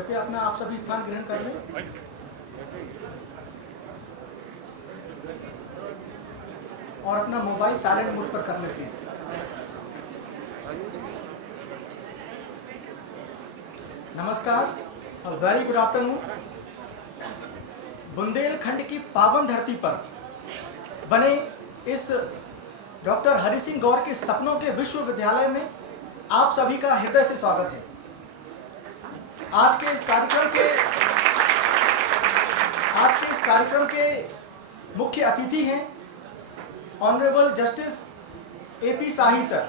कृपया अपना आप सभी स्थान ग्रहण कर लें और अपना मोबाइल साइलेंट मोड पर कर लें प्लीज। नमस्कार और वेरी गुड आफ्टरनून। बुंदेलखंड की पावन धरती पर बने इस डॉक्टर हरि सिंह गौर के सपनों के विश्वविद्यालय में आप सभी का हृदय से स्वागत है। आज के इस कार्यक्रम के मुख्य अतिथि हैं honourable justice AP shahi sir,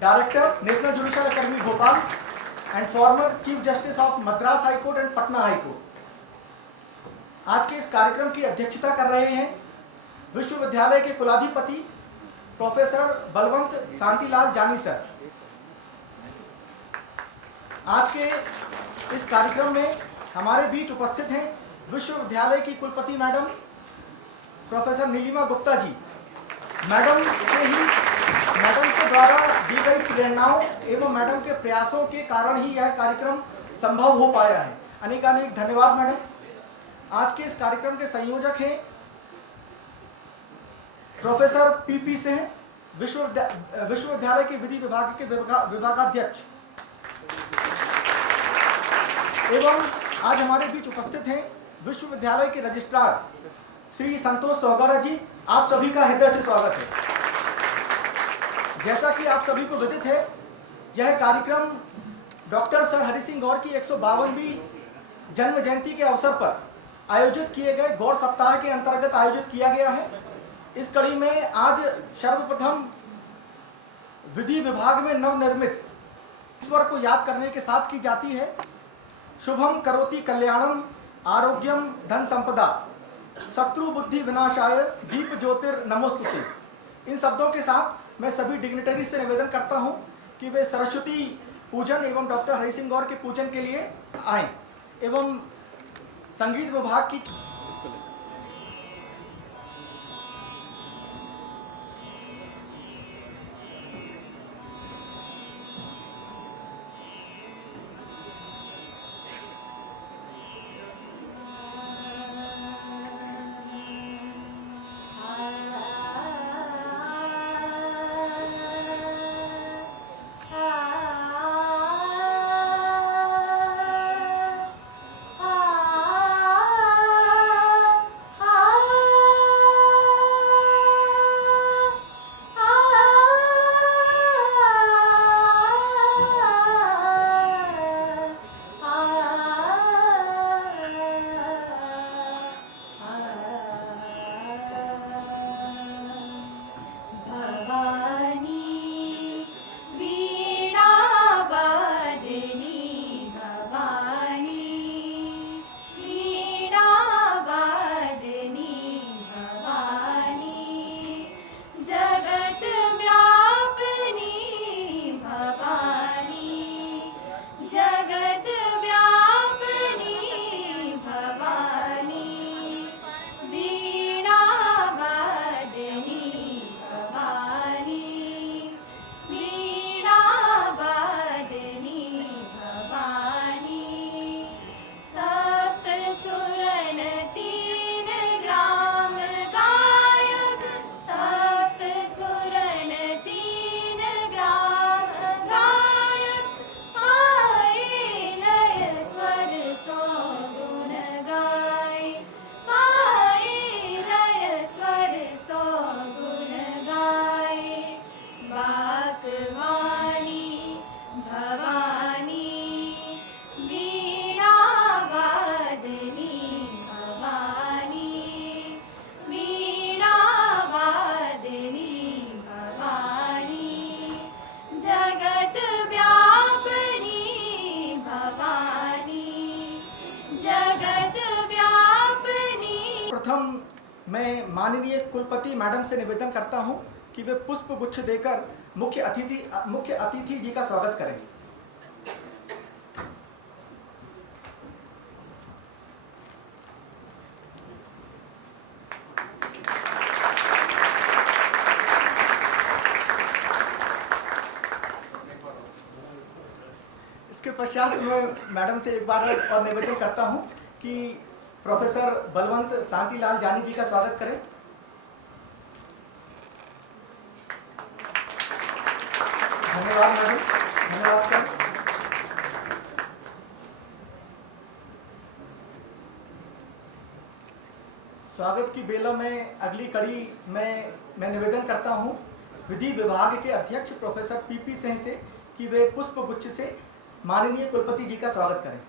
director national judicial academy Bhopal and former chief justice of Madras high court and Patna high court. आज के इस कार्यक्रम की अध्यक्षता कर रहे हैं विश्वविद्यालय के कुलाधिपति प्रोफेसर बलवंत शांतिलाल जानी सर। आज के इस कार्यक्रम में हमारे बीच उपस्थित हैं विश्वविद्यालय की कुलपति मैडम प्रोफेसर नीलिमा गुप्ता जी। मैडम के द्वारा दी गई प्रेरणाओं एवं मैडम के प्रयासों के कारण ही यह कार्यक्रम संभव हो पाया है। अनेकानेक धन्यवाद मैडम। आज के इस कार्यक्रम के संयोजक हैं प्रोफेसर PP सिंह, विश्वविद्यालय के विधि विभाग के विभागाध्यक्ष, एवं आज हमारे बीच उपस्थित हैं विश्वविद्यालय के रजिस्ट्रार श्री संतोष सौगारा जी। आप सभी का हृदय से स्वागत है। जैसा कि आप सभी को विदित है, यह कार्यक्रम डॉक्टर सर हरि सिंह गौर की 152वीं जन्म जयंती के अवसर पर आयोजित किए गए गौर सप्ताह के अंतर्गत आयोजित किया गया है। इस कड़ी में आज सर्वप्रथम विधि विभाग में नवनिर्मित ईश्वर को याद करने के साथ की जाती है शुभम करोति कल्याणम आरोग्यम धन संपदा शत्रु बुद्धि विनाशाय दीप ज्योतिर नमोस्तुते। इन शब्दों के साथ मैं सभी डिग्निटरी से निवेदन करता हूं कि वे सरस्वती पूजन एवं डॉक्टर हरि सिंह गौर के पूजन के लिए आएं एवं संगीत विभाग की मैं माननीय कुलपति मैडम से निवेदन करता हूं कि वे पुष्प गुच्छ देकर मुख्य अतिथि जी का स्वागत करेंगे। इसके तत्पश्चात मैं मैडम से एक बार और निवेदन करता हूं कि प्रोफेसर बलवंत शांतिलाल जानी जी का स्वागत करें। धन्यवाद मैडम, धन्यवाद सर। स्वागत की बेला में अगली कड़ी में मैं निवेदन करता हूं विधि विभाग के अध्यक्ष प्रोफेसर पीपी सिंह से कि वे पुष्प गुच्छ से माननीय कुलपति जी का स्वागत करें।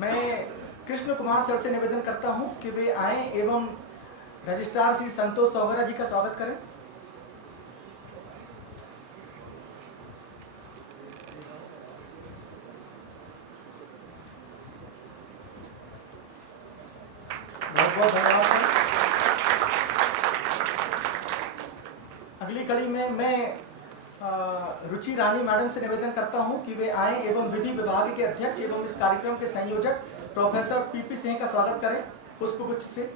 मैं कृष्ण कुमार सर से निवेदन करता हूं कि वे आएं एवं रजिस्ट्रार श्री संतोष सौगरा जी का स्वागत करें। बहुत बहुत धन्यवाद सर। अगली कड़ी में मैं रुचि रानी मैडम से निवेदन करता हूं कि वे आएं एवं विधि विभाग के अध्यक्ष एवं इस कार्यक्रम के संयोजक प्रोफेसर पीपी सिंह का स्वागत करें पुष्पगुच्छ से।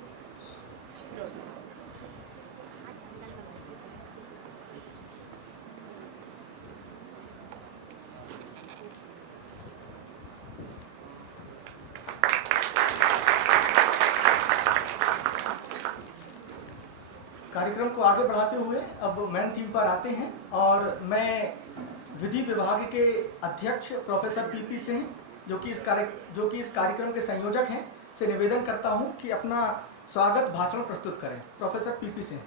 कार्यक्रम को आगे बढ़ाते हुए अब मेन थीम पर आते हैं और मैं विधि विभाग के अध्यक्ष प्रोफेसर पीपी सिंह जो कि इस कार्यक्रम के संयोजक हैं से निवेदन करता हूं कि अपना स्वागत भाषण प्रस्तुत करें। Professor PP Singh.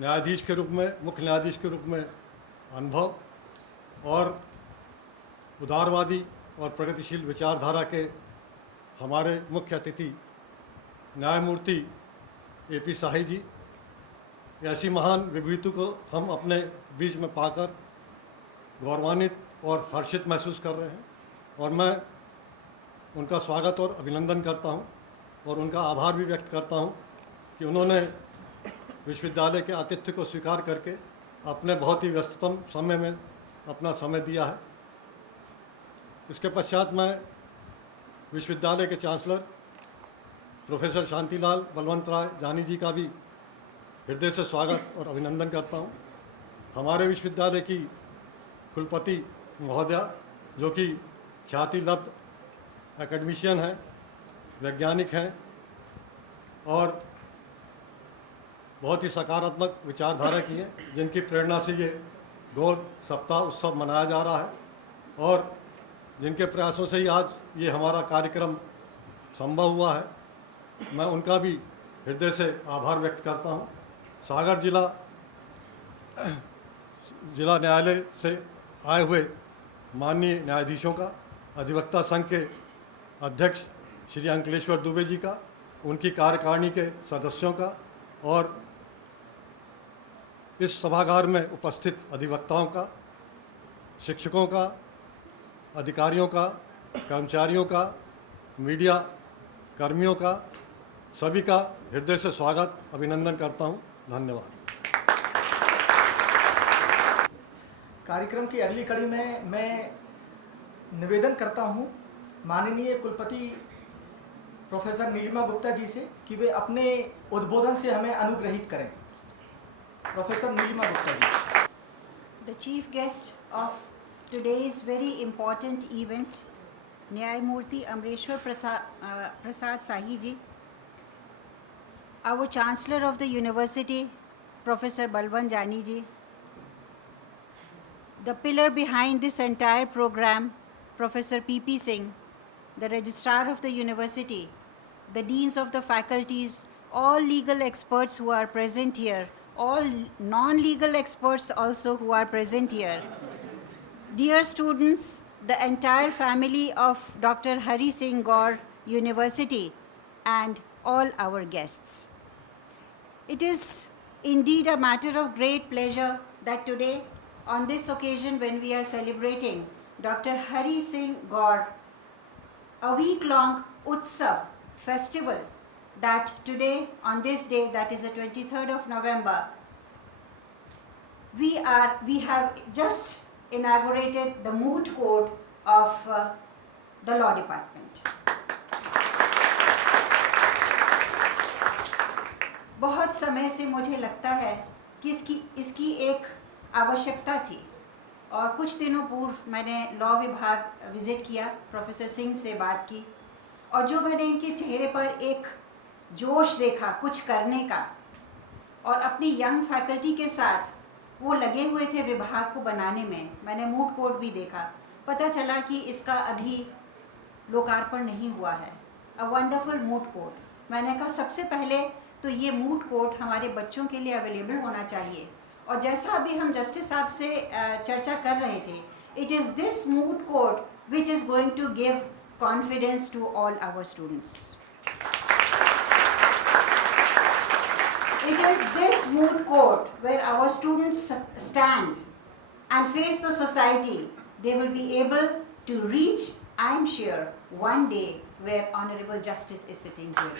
न्यायाधीश के रूप में, मुख्य न्यायाधीश के रूप में अनुभव और उदारवादी और प्रगतिशील विचारधारा के हमारे मुख्य अतिथि न्यायमूर्ति AP शाही जी, ऐसी महान विभूति को हम अपने बीच में पाकर गौरवान्वित और हर्षित महसूस कर रहे हैं और मैं उनका स्वागत और अभिनंदन करता हूं और उनका आभार भी व्यक्त करता हूं कि उन्होंने विश्वविद्यालय के आतिथ्य को स्वीकार करके अपने बहुत ही व्यस्ततम समय में अपना समय दिया है। इसके पश्चात मैं विश्वविद्यालय के चांसलर प्रोफेसर शांतिलाल बलवंत राय जानी जी का भी हृदय से स्वागत और अभिनंदन करता हूं। हमारे विश्वविद्यालय की कुलपति महोदया जो कि ख्याति लब्ध एकेडमिशियन हैं, वैज्ञानिक हैं और बहुत ही सकारात्मक विचारधारा की हैं, जिनकी प्रेरणा से ये गोल्ड सप्ताह उत्सव मनाया जा रहा है और जिनके प्रयासों से ही आज ये हमारा कार्यक्रम संभव हुआ है। मैं उनका भी हृदय से आभार व्यक्त करता हूं। सागर जिला न्यायालय से आए हुए माननीय न्यायाधीशों का, अधिवक्ता संघ के अध्यक्ष श्री अंकलेश्वर दुबे जी का, उनकी कार्यकारिणी के सदस्यों का और इस सभागार में उपस्थित अधिवक्ताओं का, शिक्षकों का, अधिकारियों का, कर्मचारियों का, मीडिया कर्मियों का, सभी का हृदय से स्वागत अभिनंदन करता हूं। धन्यवाद। कार्यक्रम की अगली कड़ी में मैं निवेदन करता हूं माननीय कुलपति प्रोफेसर नीलिमा गुप्ता जी से कि वे अपने उद्बोधन से हमें अनुग्रहित करें। Professor Neelima Gupta ji. The chief guest of today's very important event, Nyayamurti Amreshwar Prasad Sahi ji, our Chancellor of the University, Professor Balwant Jani ji, the pillar behind this entire program, Professor P.P. Singh, the Registrar of the University, the Deans of the faculties, all legal experts who are present here, all non-legal experts also who are present here. Dear students, the entire family of Dr. Hari Singh Gaur University and all our guests. It is indeed a matter of great pleasure that today, on this occasion when we are celebrating Dr. Hari Singh Gaur, a week-long Utsav festival, that today, on this day, that is the 23rd of November, we have just inaugurated the moot court of the law department. बहुत समय से मुझे लगता है कि इसकी एक आवश्यकता थी, और कुछ दिनों पूर्व मैंने लॉ विभाग विज़िट किया, प्रोफेसर सिंह से बात की, और जो मैंने इनके चेहरे पर एक जोश देखा कुछ करने का, और अपनी यंग फैकल्टी के साथ वो लगे हुए थे विभाग को बनाने में, मैंने मूड कोर्ट भी देखा, पता चला कि इसका अभी लोकार्पण नहीं हुआ है। A wonderful moot court. मैंने कहा सबसे पहले तो ये मूड कोर्ट हमारे बच्चों के लिए अवेलेबल होना चाहिए, और जैसा अभी हम जस्टिस साहब से चर्चा कर रहे थे, it is this moot court which is going to give confidence to all our students. It is this mood court where our students stand and face the society. They will be able to reach, I am sure, one day where Honorable Justice is sitting here.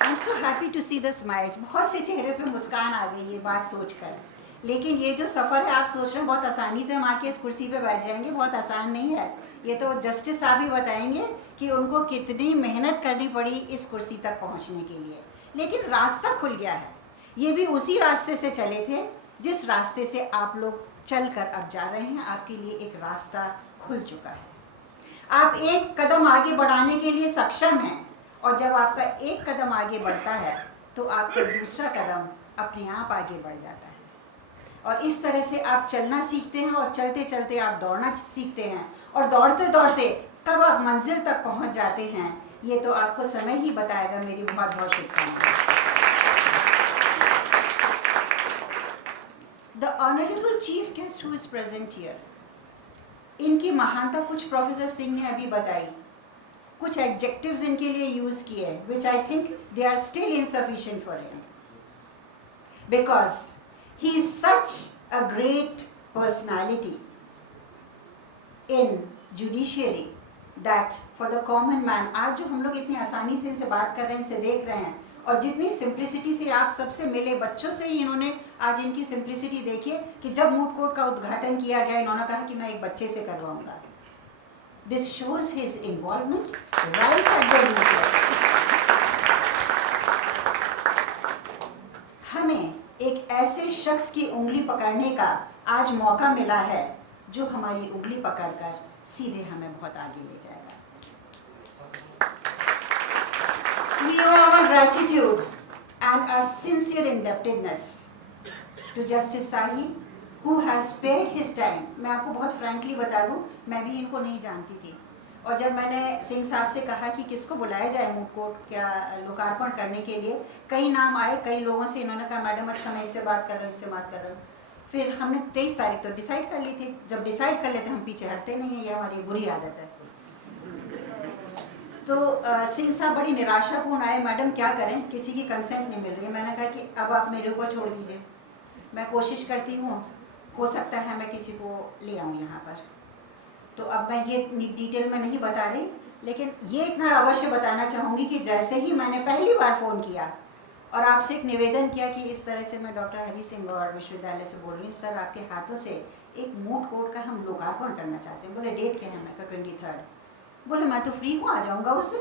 I'm so happy to see the smiles. बहुत से चेहरे पे मुस्कान आ गई ये बात सोचकर। लेकिन ये जो सफ़र है, आप सोच रहे हैं बहुत आसानी से हम आके इस कुर्सी पे बैठ जाएंगे, बहुत आसान नहीं है। ये तो जस्टिस साहब ही बताएंगे कि उनको कितनी मेहनत करनी पड़ी इस कुर्सी तक पहुंचने के लिए। लेकिन रास्ता खुल गया है। ये भी उसी रास्ते से चले थे जिस रास्ते से आप लोग चल कर अब जा रहे हैं। आपके लिए एक रास्ता खुल चुका है। आप एक कदम आगे बढ़ाने के लिए सक्षम हैं, और जब आपका एक कदम आगे बढ़ता है तो आपका दूसरा कदम अपने आप आगे बढ़ जाता है, और इस तरह से आप चलना सीखते हैं, और चलते चलते आप दौड़ना सीखते हैं, और दौड़ते दौड़ते कब आप मंजिल तक पहुंच जाते हैं ये तो आपको समय ही बताएगा। मेरी बहुत बहुत शुभकामनाएं। The honourable chief guest who is present here, इनकी महानता कुछ प्रोफेसर सिंह ने अभी बताई, कुछ एडजेक्टिव्स इनके लिए यूज किए which I think they are still insufficient for him, because he is such a great personality in judiciary that for the common man, आज जो हम लोग इतनी आसानी से इनसे बात कर रहे हैं, इनसे देख रहे हैं, और जितनी सिंप्लिसिटी से आप सबसे मिले, बच्चों से ही इन्होंने आज इनकी सिंप्लिसिटी देखिए कि जब मूड कोर्ट का उद्घाटन किया गया, इन्होंने कहा कि मैं एक बच्चे से करवाऊंगा। This shows his involvement right at the root. हमें एक ऐसे शख्स की उंगली पकड़ने का आज मौका मिला है जो हमारी उंगली पकड़कर सीधे हमें बहुत आगे ले जाएगा। We owe our gratitude and our sincere indebtedness to Justice Sahi, who has spared his time. मैं आपको बहुत frankly बता दूं, मैं भी इनको नहीं जानती थी, और जब मैंने सिंह साहब से कहा कि किसको बुलाया जाए मूड कोर्ट क्या लोकार्पण करने के लिए, कई नाम आए, कई लोगों से इन्होंने कहा मैडम अच्छा मैं इससे बात कर रहा हूँ, इससे बात कर रहा हूँ। फिर हमने 23 तारीख तो डिसाइड कर ली थी। जब डिसाइड कर लेते हम पीछे हटते नहीं हैं, ये हमारी बुरी आदत है। तो सिंह साहब बड़ी निराशापूर्ण आए, मैडम क्या करें, किसी की कंसेंट नहीं मिल रही है। मैंने कहा कि अब आप मेरे ऊपर छोड़ दीजिए, मैं कोशिश करती हूँ, हो सकता है मैं किसी को ले आऊँ यहाँ पर। तो अब मैं ये डिटेल में नहीं बता रही, लेकिन ये इतना अवश्य बताना चाहूँगी कि जैसे ही मैंने पहली बार फ़ोन किया और आपसे एक निवेदन किया कि इस तरह से मैं डॉक्टर हरि सिंह गौर विश्वविद्यालय से बोल रही हूँ, सर आपके हाथों से एक मूड कोर्ट का हम लोकार्पण करना चाहते हैं। बोले डेट क्या है? मैं कहा 23rd। बोले मैं तो फ्री हूँ, आ जाऊँगा उससे।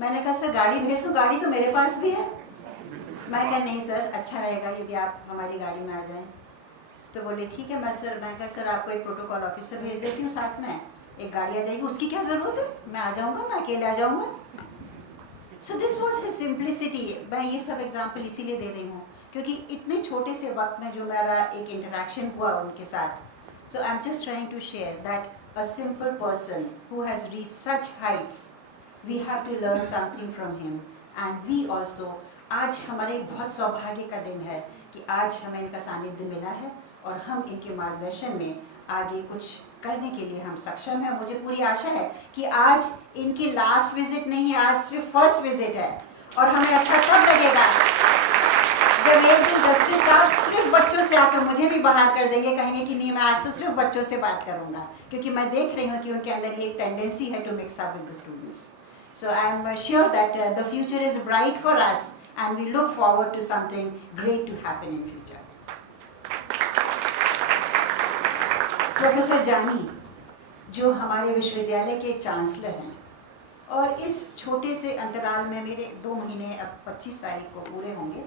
मैंने कहा सर गाड़ी भेज दो, गाड़ी तो मेरे पास भी है। मैं कहा नहीं सर, अच्छा रहेगा यदि आप हमारी गाड़ी में आ जाएं। तो बोले ठीक है। मैं कहा सर आपको एक प्रोटोकॉल ऑफिसर भेज देती हूँ, साथ में एक गाड़ी आ जाएगी, उसकी क्या ज़रूरत है, मैं आ जाऊँगा, मैं अकेले आ जाऊँगा। So this was his simplicity. मैं ये सब एग्जाम्पल इसीलिए दे रही हूँ क्योंकि इतने छोटे से वक्त में जो मेरा एक इंटरेक्शन हुआ उनके साथ, so I am just trying to share that a simple person who has reached such heights, we have to learn something from him and we also. आज हमारे एक बहुत सौभाग्य का दिन है कि आज हमें इनका सानिध्य मिला है और हम इनके मार्गदर्शन में आगे कुछ करने के लिए हम सक्षम हैं। मुझे पूरी आशा है कि आज इनकी लास्ट विजिट नहीं है, आज सिर्फ फर्स्ट विजिट है, और हमें अच्छा तब लगेगा जब एक दिन जस्टिस साहब सिर्फ बच्चों से आकर मुझे भी बाहर कर देंगे, कहेंगे कि नहीं मैं आज तो सिर्फ बच्चों से बात करूंगा, क्योंकि मैं देख रही हूँ कि उनके अंदर ये एक टेंडेंसी है to mix up with the students. So I am sure that the future is bright for us and we look forward to something great to happen in future. Professor जानी जो हमारे विश्वविद्यालय के चांसलर हैं और इस छोटे से अंतराल में मेरे 2 महीने अब 25 तारीख को पूरे होंगे,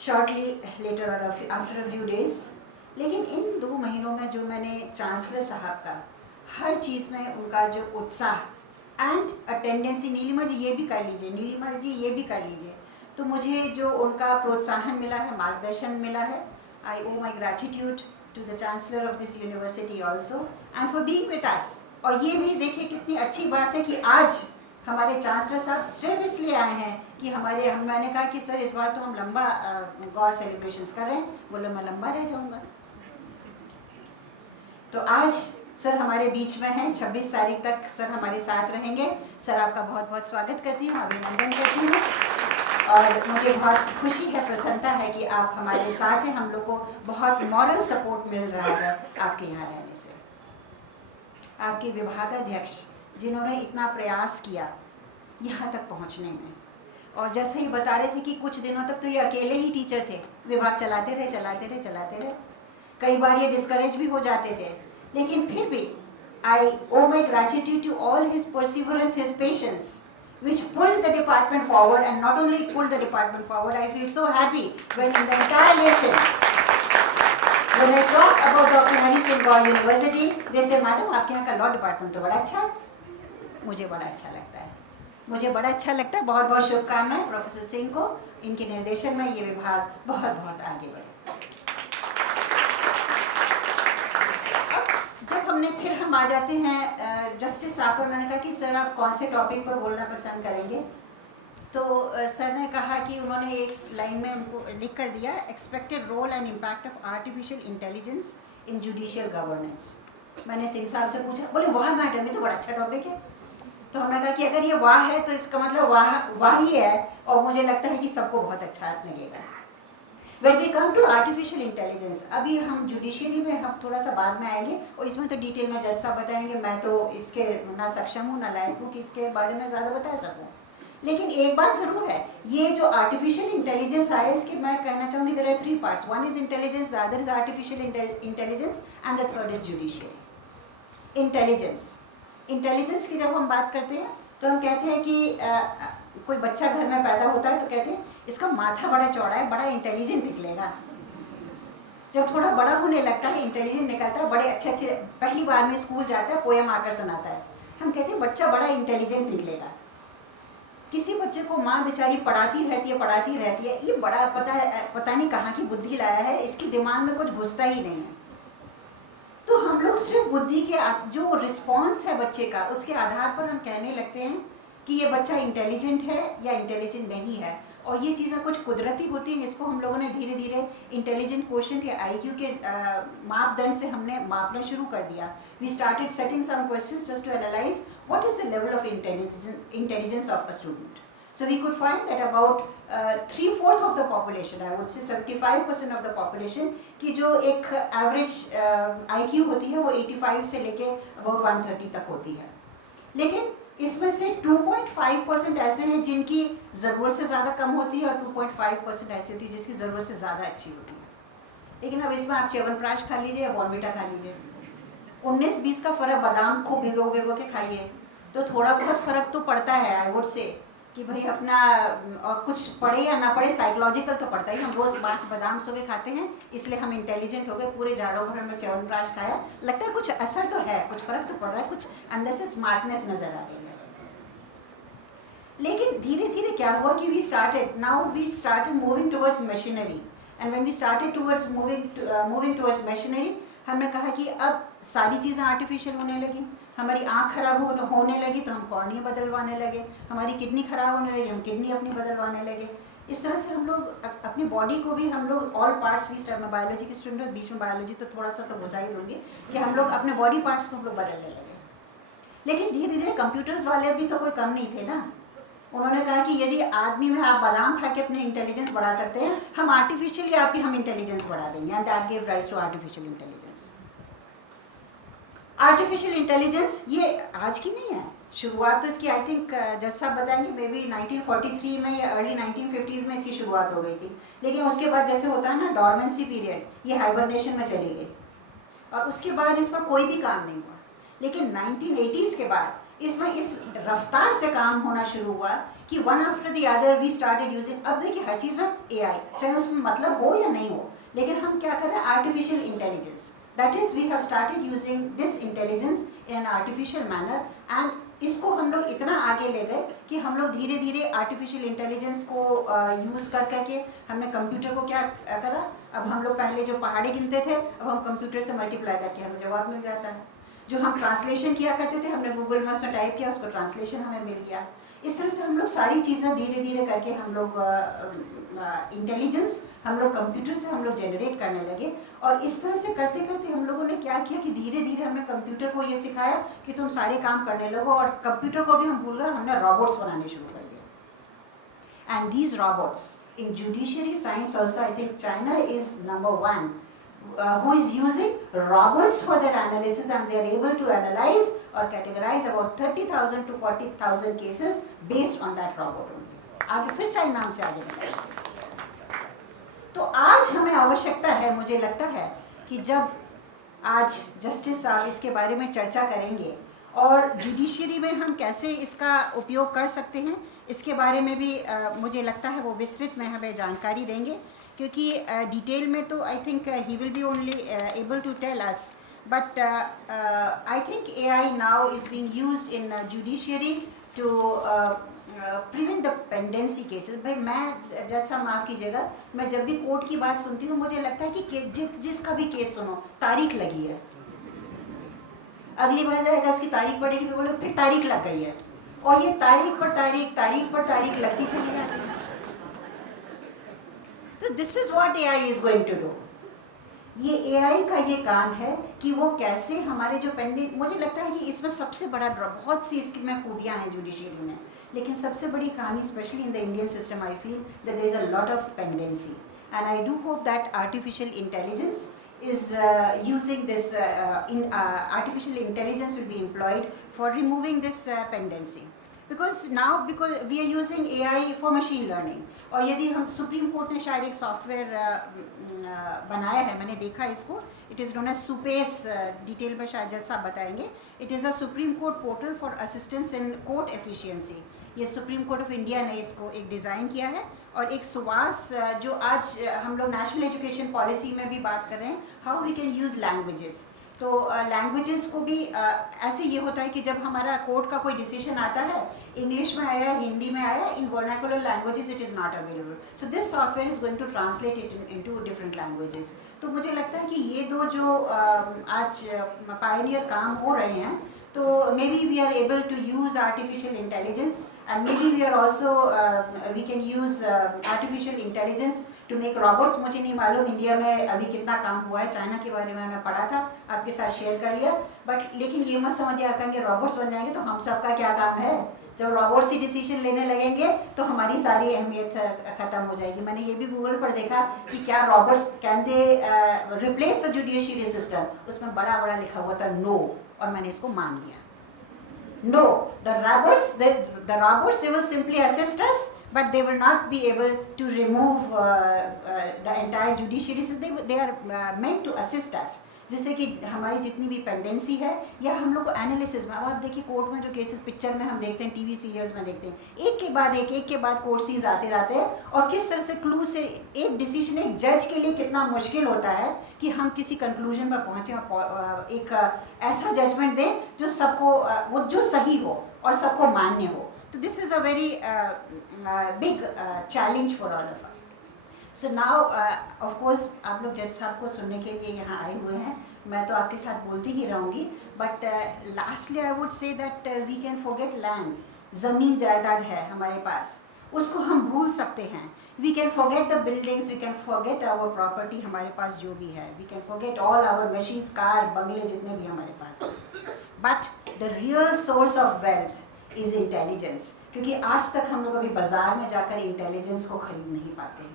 शॉर्टली लेटर और आफ्टर अ फ्यू डेज, लेकिन इन 2 महीनों में जो मैंने चांसलर साहब का हर चीज़ में उनका जो उत्साह एंड अटेंडेंसी, नीलिमा जी ये भी कर लीजिए, नीलिमा जी ये भी कर लीजिए, तो मुझे जो उनका प्रोत्साहन मिला है, मार्गदर्शन मिला है, I owe my gratitude to the chancellor of this university also and for being with us. और ये भी देखिए कितनी अच्छी बात है कि आज हमारे चांसलर साहब सिर्फ इसलिए आए हैं कि मैंने कहा कि सर इस बार तो हम लंबा गौर सेलिब्रेशंस कर रहे हैं, बोले मैं लंबा रह जाऊंगा। तो आज सर हमारे बीच में हैं, 26 तारीख तक सर हमारे साथ रहेंगे। सर आपका बहुत बहुत स्वागत करती हूँ, अभिनंदन करती हूँ और मुझे बहुत खुशी है, प्रसन्नता है कि आप हमारे साथ हैं। हम लोग को बहुत मॉरल सपोर्ट मिल रहा है आपके यहाँ रहने से। आपके विभागाध्यक्ष जिन्होंने इतना प्रयास किया यहाँ तक पहुँचने में, और जैसे ही बता रहे थे कि कुछ दिनों तक तो ये अकेले ही टीचर थे, विभाग चलाते रहे। कई बार ये डिस्करेज भी हो जाते थे, लेकिन फिर भी I owe my gratitude to all his perseverance, his patience, which pulled the department forward, and not only pulled the department forward, I feel so happy when in the entire nation, when I talk about Dr. Hari Singh Gaur University, they say, madam आपके यहाँ का law department तो बड़ा अच्छा है। मुझे बड़ा अच्छा लगता है, बहुत बहुत शुभकामनाएं प्रोफेसर सिंह को, इनके निर्देशन में ये विभाग बहुत बहुत आगे बढ़े। जब फिर हम आ जाते हैं जस्टिस साहब पर, मैंने कहा कि सर आप कौन से टॉपिक पर बोलना पसंद करेंगे, तो सर ने कहा कि उन्होंने एक लाइन में उनको लिख कर दिया, expected role and impact of artificial intelligence in judicial governance. मैंने सिंह साहब से पूछा, बोले वाह मैडम ये तो बड़ा अच्छा टॉपिक है। तो हमने कहा कि अगर ये वाह है तो इसका मतलब वाह ही है, और मुझे लगता है कि सबको बहुत अच्छा लगेगा। When we come to artificial intelligence, अभी हम जुडिशियरी में हम थोड़ा सा बाद में आएंगे और इसमें तो डिटेल में जज साहब बताएंगे, मैं तो इसके ना सक्षम हूँ ना लायक हूँ कि इसके बारे में ज़्यादा बता सकूँ। लेकिन एक बात ज़रूर है, ये जो आर्टिफिशियल इंटेलिजेंस आया इसके मैं कहना चाहूँगी there are 3 parts, one is intelligence, the other is artificial intelligence and the third is judiciary. Intelligence की जब हम बात करते हैं तो हम कहते हैं कि कोई बच्चा घर में पैदा होता है तो कहते हैं इसका माथा बड़ा चौड़ा है, बड़ा इंटेलिजेंट निकलेगा। जब थोड़ा बड़ा होने लगता है, इंटेलिजेंट निकलता है, बड़े अच्छे पहली बार में स्कूल जाता है, पोएम आकर सुनाता है, हम कहते हैं बच्चा बड़ा इंटेलिजेंट निकलेगा। किसी बच्चे को माँ बेचारी पढ़ाती रहती है, ये बड़ा पता नहीं कहाँ की बुद्धि लाया है, इसके दिमाग में कुछ घुसता ही नहीं है। तो हम लोग सिर्फ बुद्धि के जो रिस्पॉन्स है बच्चे का, उसके आधार पर हम कहने लगते हैं कि ये बच्चा इंटेलिजेंट है या इंटेलिजेंट नहीं है। और ये चीज़ें कुछ कुदरती होती हैं, इसको हम लोगों ने धीरे धीरे इंटेलिजेंट क्वोशेंट या IQ के मापदंड से हमने मापना शुरू कर दिया। We started setting some questions just to analyse what is the level of intelligence of a student. So we could find that about 3/4 of the population, I would say 75% of the population की जो एक average IQ होती है वो 85 से लेके about 130 तक होती है। लेकिन इसमें से 2.5% ऐसे हैं जिनकी ज़रूरत से ज़्यादा कम होती है और 2.5% ऐसी होती है जिसकी ज़रूरत से ज़्यादा अच्छी होती है। लेकिन अब इसमें आप च्यवनप्राश खा लीजिए या बॉर्नविटा खा लीजिए, 19-20 का फ़र्क, बादाम को भिगो के खाइए तो थोड़ा बहुत फ़र्क तो पड़ता है। आई वुड से कि भाई अपना, और कुछ पढ़े या ना पढ़े, साइकोलॉजिकल तो पड़ता ही। हम रोज़ 5 बादाम सुबह खाते हैं इसलिए हम इंटेलिजेंट हो गए, पूरे जाड़ों भर में च्यवनप्राश खाया, लगता है कुछ असर तो है, कुछ फ़र्क तो पड़ रहा है, कुछ अंदर से स्मार्टनेस नज़र आ रही है। लेकिन धीरे धीरे क्या हुआ कि we started moving towards machinery, and when we started moving towards machinery, हमने कहा कि अब सारी चीज़ें आर्टिफिशियल होने लगी। हमारी आँख खराब होने लगी तो हम कॉर्निया बदलवाने लगे, हमारी किडनी खराब होने लगी, हम किडनी अपनी बदलवाने लगे। इस तरह से हम लोग अपनी बॉडी को भी, हम लोग ऑल पार्ट्स भी, मैं बायोलॉजी की स्टूडेंट हूँ, बीच में बायोलॉजी तो थोड़ा सा तो घुसा ही दूँगी कि हम लोग अपने बॉडी पार्ट्स को हम लोग बदलने लगे। लेकिन धीरे धीरे कंप्यूटर्स वाले भी तो कोई कम नहीं थे ना, उन्होंने कहा कि यदि आदमी में आप बादाम खा के अपने इंटेलिजेंस बढ़ा सकते हैं, हम आर्टिफिशियली आपकी हम इंटेलिजेंस बढ़ा देंगे, and that give rise to artificial intelligence. Artificial intelligence ये आज की नहीं है, शुरुआत तो इसकी आई थिंक जज साहब बताएंगे मे बी 1943 में या अर्ली 1950s में इसकी शुरुआत हो गई थी, लेकिन उसके बाद जैसे होता है ना डॉर्मेंसी पीरियड, ये हाइबरनेशन में चली गई और उसके बाद इस पर कोई भी काम नहीं हुआ। लेकिन 1980s के बाद इसमें इस रफ्तार से काम होना शुरू हुआ कि one after the other we started using. अब देखिए हर चीज़ में AI, चाहे उसमें मतलब हो या नहीं हो, लेकिन हम क्या कर रहे हैं, artificial intelligence, that is we have started using this intelligence in an artificial manner and इसको हम लोग इतना आगे ले गए कि हम लोग धीरे धीरे आर्टिफिशियल इंटेलिजेंस को यूज़ कर करके हमने कंप्यूटर को क्या करा, अब हम लोग पहले जो पहाड़ी गिनते थे अब हम कंप्यूटर से मल्टीप्लाई करके हमें जवाब मिल जाता है। जो हम ट्रांसलेशन किया करते थे हमने गूगल में उसमें टाइप किया, उसको ट्रांसलेशन हमें मिल गया। इस तरह से हम लोग सारी चीज़ें धीरे धीरे करके हम लोग इंटेलिजेंस हम लोग कंप्यूटर से हम लोग जनरेट करने लगे। और इस तरह से करते करते हम लोगों ने क्या किया कि धीरे धीरे हमने कंप्यूटर को ये सिखाया कि तुम सारे काम करने लगो, और कंप्यूटर को भी हम भूल गए, हमने रोबोट्स बनाने शुरू कर दिया। And these robots in judiciary science also I think China is number 1 who is using robots for their analysis, and they are able to analyze or categorize about 30,000 to 40,000 cases based on that robot only. आगे फिर China नाम से आगे बढ़ेंगे। तो आज हमें आवश्यकता है, मुझे लगता है कि जब आज जस्टिस साहब इसके बारे में चर्चा करेंगे और जुडिशरी में हम कैसे इसका उपयोग कर सकते हैं, इसके बारे में भी मुझे लगता है वो विस्तृत में हमें जानकारी देंगे, क्योंकि डिटेल में तो I think he will be only able to tell us, but I think AI now is being used in judiciary to prevent the pendency cases. भाई मैं जैसा माफ़ कीजिएगा, मैं जब भी कोर्ट की बात सुनती हूँ मुझे लगता है कि जिसका भी केस सुनो तारीख लगी है, अगली बार जाएगा उसकी तारीख पड़ेगी, फिर बोले फिर तारीख लग गई है, और ये तारीख पर तारीख लगती चली जाती है। तो this is what AI is going to do. ये AI का ये काम है कि वो कैसे हमारे जो पेंडिंग, मुझे लगता है कि इसमें सबसे बड़ा बहुत सी इसमें खूबियाँ हैं जुडिशरी में, लेकिन सबसे बड़ी खामी specially in the Indian system I feel that there is a lot of pendency, and I do hope that artificial intelligence is using this artificial intelligence will be employed for removing this pendency, because we are using AI for machine learning। और यदि हम supreme court ने शायद एक software बनाया है, मैंने देखा इसको, it is known as SUPACE, detail में शायद जैसा बताएंगे। It is a Supreme Court portal for assistance in court efficiency. ये सुप्रीम कोर्ट ऑफ इंडिया ने इसको एक डिज़ाइन किया है, और एक सुवास जो आज हम लोग नेशनल एजुकेशन पॉलिसी में भी बात कर रहे हैं, how we can use languages. तो लैंग्वेजेस को भी ऐसे ये होता है कि जब हमारा कोर्ट का कोई डिसीजन आता है, इंग्लिश में आया, हिंदी में आया, in vernacular languages it is not available, so this software is going to translate it into different languages. तो मुझे लगता है कि ये दो जो आज पायनियर काम हो रहे हैं, तो maybe we are able to use artificial intelligence, and maybe we are also we can use artificial intelligence to make robots. मुझे नहीं मालूम इंडिया में अभी कितना काम हुआ है, चाइना के बारे में मैं पढ़ा था, आपके साथ शेयर कर लिया, बट लेकिन ये मत समझिए आकर रोबोट्स बन जाएंगे तो हम सबका क्या काम है। जब रोबोट्स ही डिसीजन लेने लगेंगे तो हमारी सारी अहमियत ख़त्म हो जाएगी। मैंने ये भी गूगल पर देखा कि क्या robots can they replace the judiciary system, उसमें बड़ा बड़ा लिखा हुआ था नो, और मैंने इसको मान लिया। No, the robots they will simply assist us, but they will not be able to remove the entire judiciary system. They are meant to assist us, जिससे कि हमारी जितनी भी पेंडेंसी है या हम लोग को एनालिसिस में, अब आप देखिए कोर्ट में जो केसेस पिक्चर में हम देखते हैं, टीवी सीरियल्स में देखते हैं, एक के बाद कोर्ट सीन्स आते रहते हैं, और किस तरह से क्लू से एक डिसीजन एक जज के लिए कितना मुश्किल होता है कि हम किसी कंक्लूजन पर पहुँचें और एक ऐसा जजमेंट दें जो सबको वो जो सही हो और सबको मान्य हो। तो this is a very big challenge for all of us. So now of course आप लोग जज साहब को सुनने के लिए यहाँ आए हुए हैं, मैं तो आपके साथ बोलती ही रहूँगी, but lastly I would say that we can forget land. ज़मीन जायदाद है हमारे पास, उसको हम भूल सकते हैं। We can forget the buildings, we can forget our property, हमारे पास जो भी है, we can forget all our machines, car, बंगले जितने भी हमारे पास, but the real source of wealth is intelligence. क्योंकि आज तक हम लोग अभी बाज़ार में जाकर इंटेलिजेंस को खरीद नहीं पाते हैं।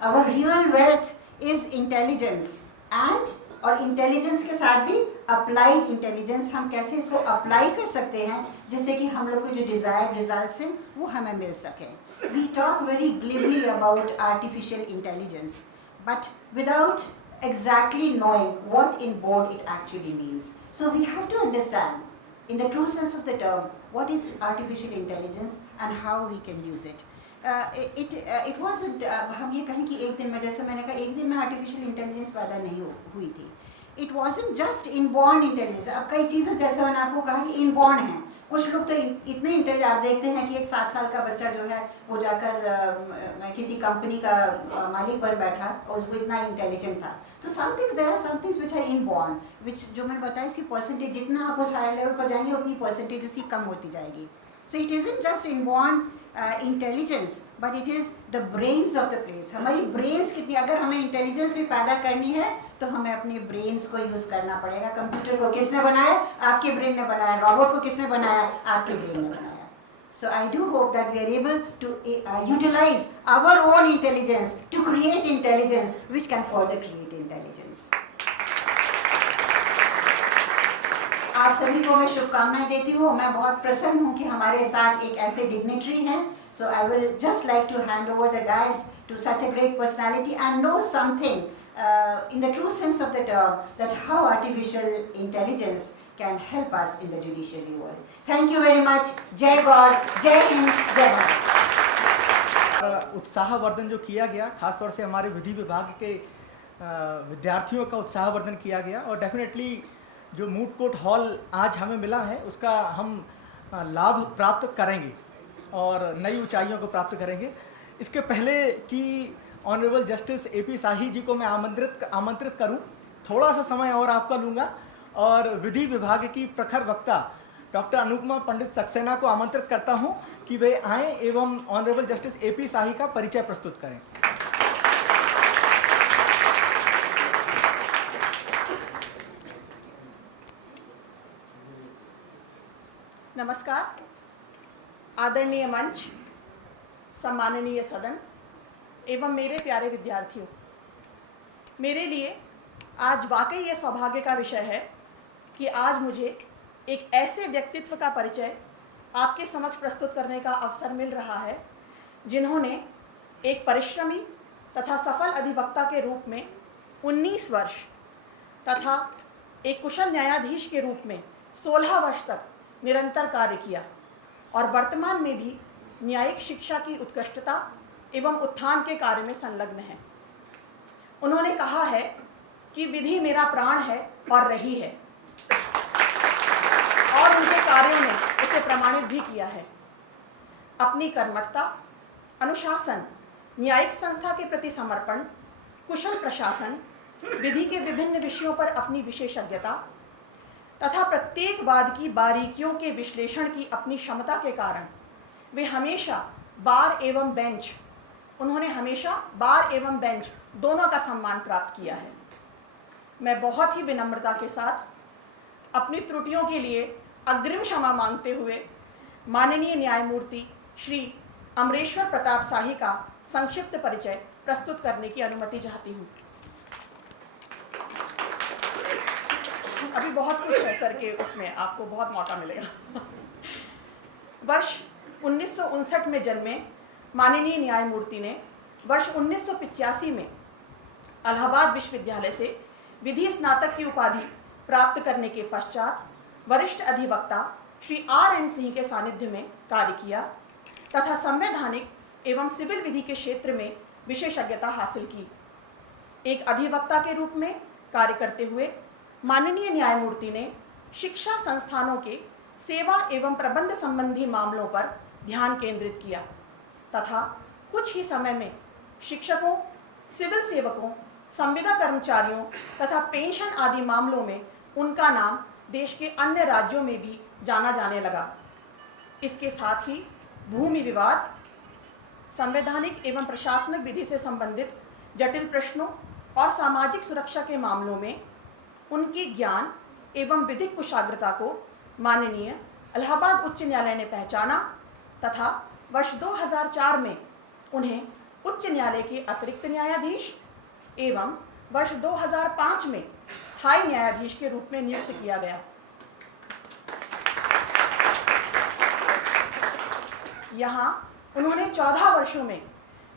Our real wealth is intelligence, and और इंटेलिजेंस के साथ भी अप्लाइड इंटेलिजेंस, हम कैसे इसको अप्लाई कर सकते हैं जिससे कि हम लोग को जो डिज़ायर्ड रिजल्ट्स हैं वो हमें मिल सकें. We talk very glibly about artificial intelligence, but without exactly knowing what in bold it actually means. So we have to understand, in the true sense of the term, what is artificial intelligence and how we can use it. It wasn't, हम ये कहें कि एक दिन में, जैसे मैंने कहा एक दिन में artificial intelligence पैदा नहीं हुई थी. It wasn't just inborn intelligence. अब कई चीज़ें जैसे मैंने आपको कहा कि inborn हैं. कुछ लोग तो इतने इंटेलिजेंट, आप देखते हैं कि एक 7 साल का बच्चा जो है वो जाकर किसी कंपनी का मालिक बन बैठा और उसको इतना इंटेलिजेंट था. तो some things, there are some things which are inborn, which जो मैंने बताया इसकी परसेंटेज, जितना आप उस हायर लेवल पर जाएंगे उतनी परसेंटेज उसकी कम होती जाएगी. So it isn't just inborn intelligence, but it is the brains of the place. हमारी ब्रेन्स कितनी, अगर हमें इंटेलिजेंस भी पैदा करनी है तो हमें अपने ब्रेन्स को यूज़ करना पड़ेगा. कंप्यूटर को किसने बनाया? आपके ब्रेन ने बनाया. रोबोट को किसने बनाया? आपके ब्रेन ने बनाया. So I do hope that we are able to utilize our own intelligence to create intelligence which can further create intelligence. आप सभी को मैं शुभकामनाएं देती हूँ. मैं बहुत प्रसन्न हूँ कि हमारे साथ एक ऐसे डिग्निटरी हैं. So I will just like to hand over the dais to such a great personality and know something in the true sense of the term, that how artificial intelligence can help us in the judiciary world. Thank you very much. Jai God, Jai Hind, Jai Bharat. उत्साहवर्धन जो किया गया, खासतौर से हमारे विधि विभाग के विद्यार्थियों का उत्साहवर्धन किया गया, और डेफिनेटली जो मूड कोर्ट हॉल आज हमें मिला है उसका हम लाभ प्राप्त करेंगे और नई ऊंचाइयों को प्राप्त करेंगे. इसके पहले कि ऑनरेबल जस्टिस AP शाही जी को मैं आमंत्रित करूं, थोड़ा सा समय और आपका लूँगा और विधि विभाग की प्रखर वक्ता डॉक्टर अनुपमा पंडित सक्सेना को आमंत्रित करता हूं कि वे आएँ एवं ऑनरेबल जस्टिस AP शाही का परिचय प्रस्तुत करें. नमस्कार. आदरणीय मंच, सम्माननीय सदन एवं मेरे प्यारे विद्यार्थियों, मेरे लिए आज वाकई ये सौभाग्य का विषय है कि आज मुझे एक ऐसे व्यक्तित्व का परिचय आपके समक्ष प्रस्तुत करने का अवसर मिल रहा है जिन्होंने एक परिश्रमी तथा सफल अधिवक्ता के रूप में 19 वर्ष तथा एक कुशल न्यायाधीश के रूप में 16 वर्ष तक निरंतर कार्य किया और वर्तमान में भी न्यायिक शिक्षा की उत्कृष्टता एवं उत्थान के कार्य में संलग्न है. उन्होंने कहा है कि विधि मेरा प्राण है और रही है, और उनके कार्यों ने इसे प्रमाणित भी किया है. अपनी कर्मठता, अनुशासन, न्यायिक संस्था के प्रति समर्पण, कुशल प्रशासन, विधि के विभिन्न विषयों पर अपनी विशेषज्ञता तथा प्रत्येक वाद की बारीकियों के विश्लेषण की अपनी क्षमता के कारण वे हमेशा उन्होंने हमेशा बार एवं बेंच दोनों का सम्मान प्राप्त किया है. मैं बहुत ही विनम्रता के साथ अपनी त्रुटियों के लिए अग्रिम क्षमा मांगते हुए माननीय न्यायमूर्ति श्री अमरेश्वर प्रताप शाही का संक्षिप्त परिचय प्रस्तुत करने की अनुमति चाहती हूँ. अभी बहुत कुछ है सर के उसमें, आपको बहुत मौका मिलेगा. वर्ष 1959 में जन्मे माननीय न्यायमूर्ति ने वर्ष 1985 में इलाहाबाद विश्वविद्यालय से विधि स्नातक की उपाधि प्राप्त करने के पश्चात वरिष्ठ अधिवक्ता श्री RN सिंह के सानिध्य में कार्य किया तथा संवैधानिक एवं सिविल विधि के क्षेत्र में विशेषज्ञता हासिल की. एक अधिवक्ता के रूप में कार्य करते हुए माननीय न्यायमूर्ति ने शिक्षा संस्थानों के सेवा एवं प्रबंध संबंधी मामलों पर ध्यान केंद्रित किया तथा कुछ ही समय में शिक्षकों, सिविल सेवकों, संविदा कर्मचारियों तथा पेंशन आदि मामलों में उनका नाम देश के अन्य राज्यों में भी जाना जाने लगा. इसके साथ ही भूमि विवाद, संवैधानिक एवं प्रशासनिक विधि से संबंधित जटिल प्रश्नों और सामाजिक सुरक्षा के मामलों में उनकी ज्ञान एवं विधिक कुशाग्रता को माननीय इलाहाबाद उच्च न्यायालय ने पहचाना तथा वर्ष 2004 में उन्हें उच्च न्यायालय के अतिरिक्त न्यायाधीश एवं वर्ष 2005 में स्थायी न्यायाधीश के रूप में नियुक्त किया गया। यहाँ उन्होंने 14 वर्षों में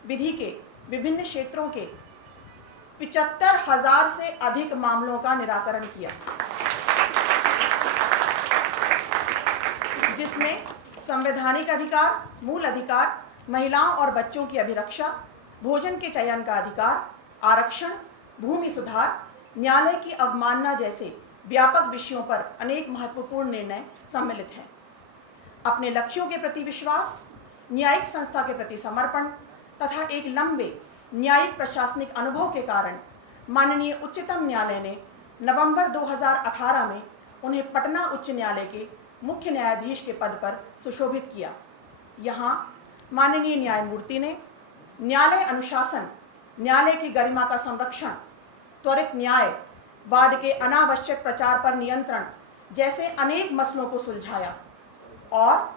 विधि के विभिन्न क्षेत्रों के 75,000 से अधिक मामलों का निराकरण किया, जिसमें संवैधानिक अधिकार, मूल अधिकार, महिलाओं और बच्चों की अभिरक्षा, भोजन के चयन का अधिकार, आरक्षण, भूमि सुधार, न्यायालय की अवमानना जैसे व्यापक विषयों पर अनेक महत्वपूर्ण निर्णय सम्मिलित हैं। अपने लक्ष्यों के प्रति विश्वास, न्यायिक संस्था के प्रति समर्पण तथा एक लंबे न्यायिक प्रशासनिक अनुभव के कारण माननीय उच्चतम न्यायालय ने नवंबर 2018 में उन्हें पटना उच्च न्यायालय के मुख्य न्यायाधीश के पद पर सुशोभित किया। यहाँ माननीय न्यायमूर्ति ने न्यायालय अनुशासन, न्यायालय की गरिमा का संरक्षण, त्वरित न्याय, वाद के अनावश्यक प्रचार पर नियंत्रण जैसे अनेक मसलों को सुलझाया और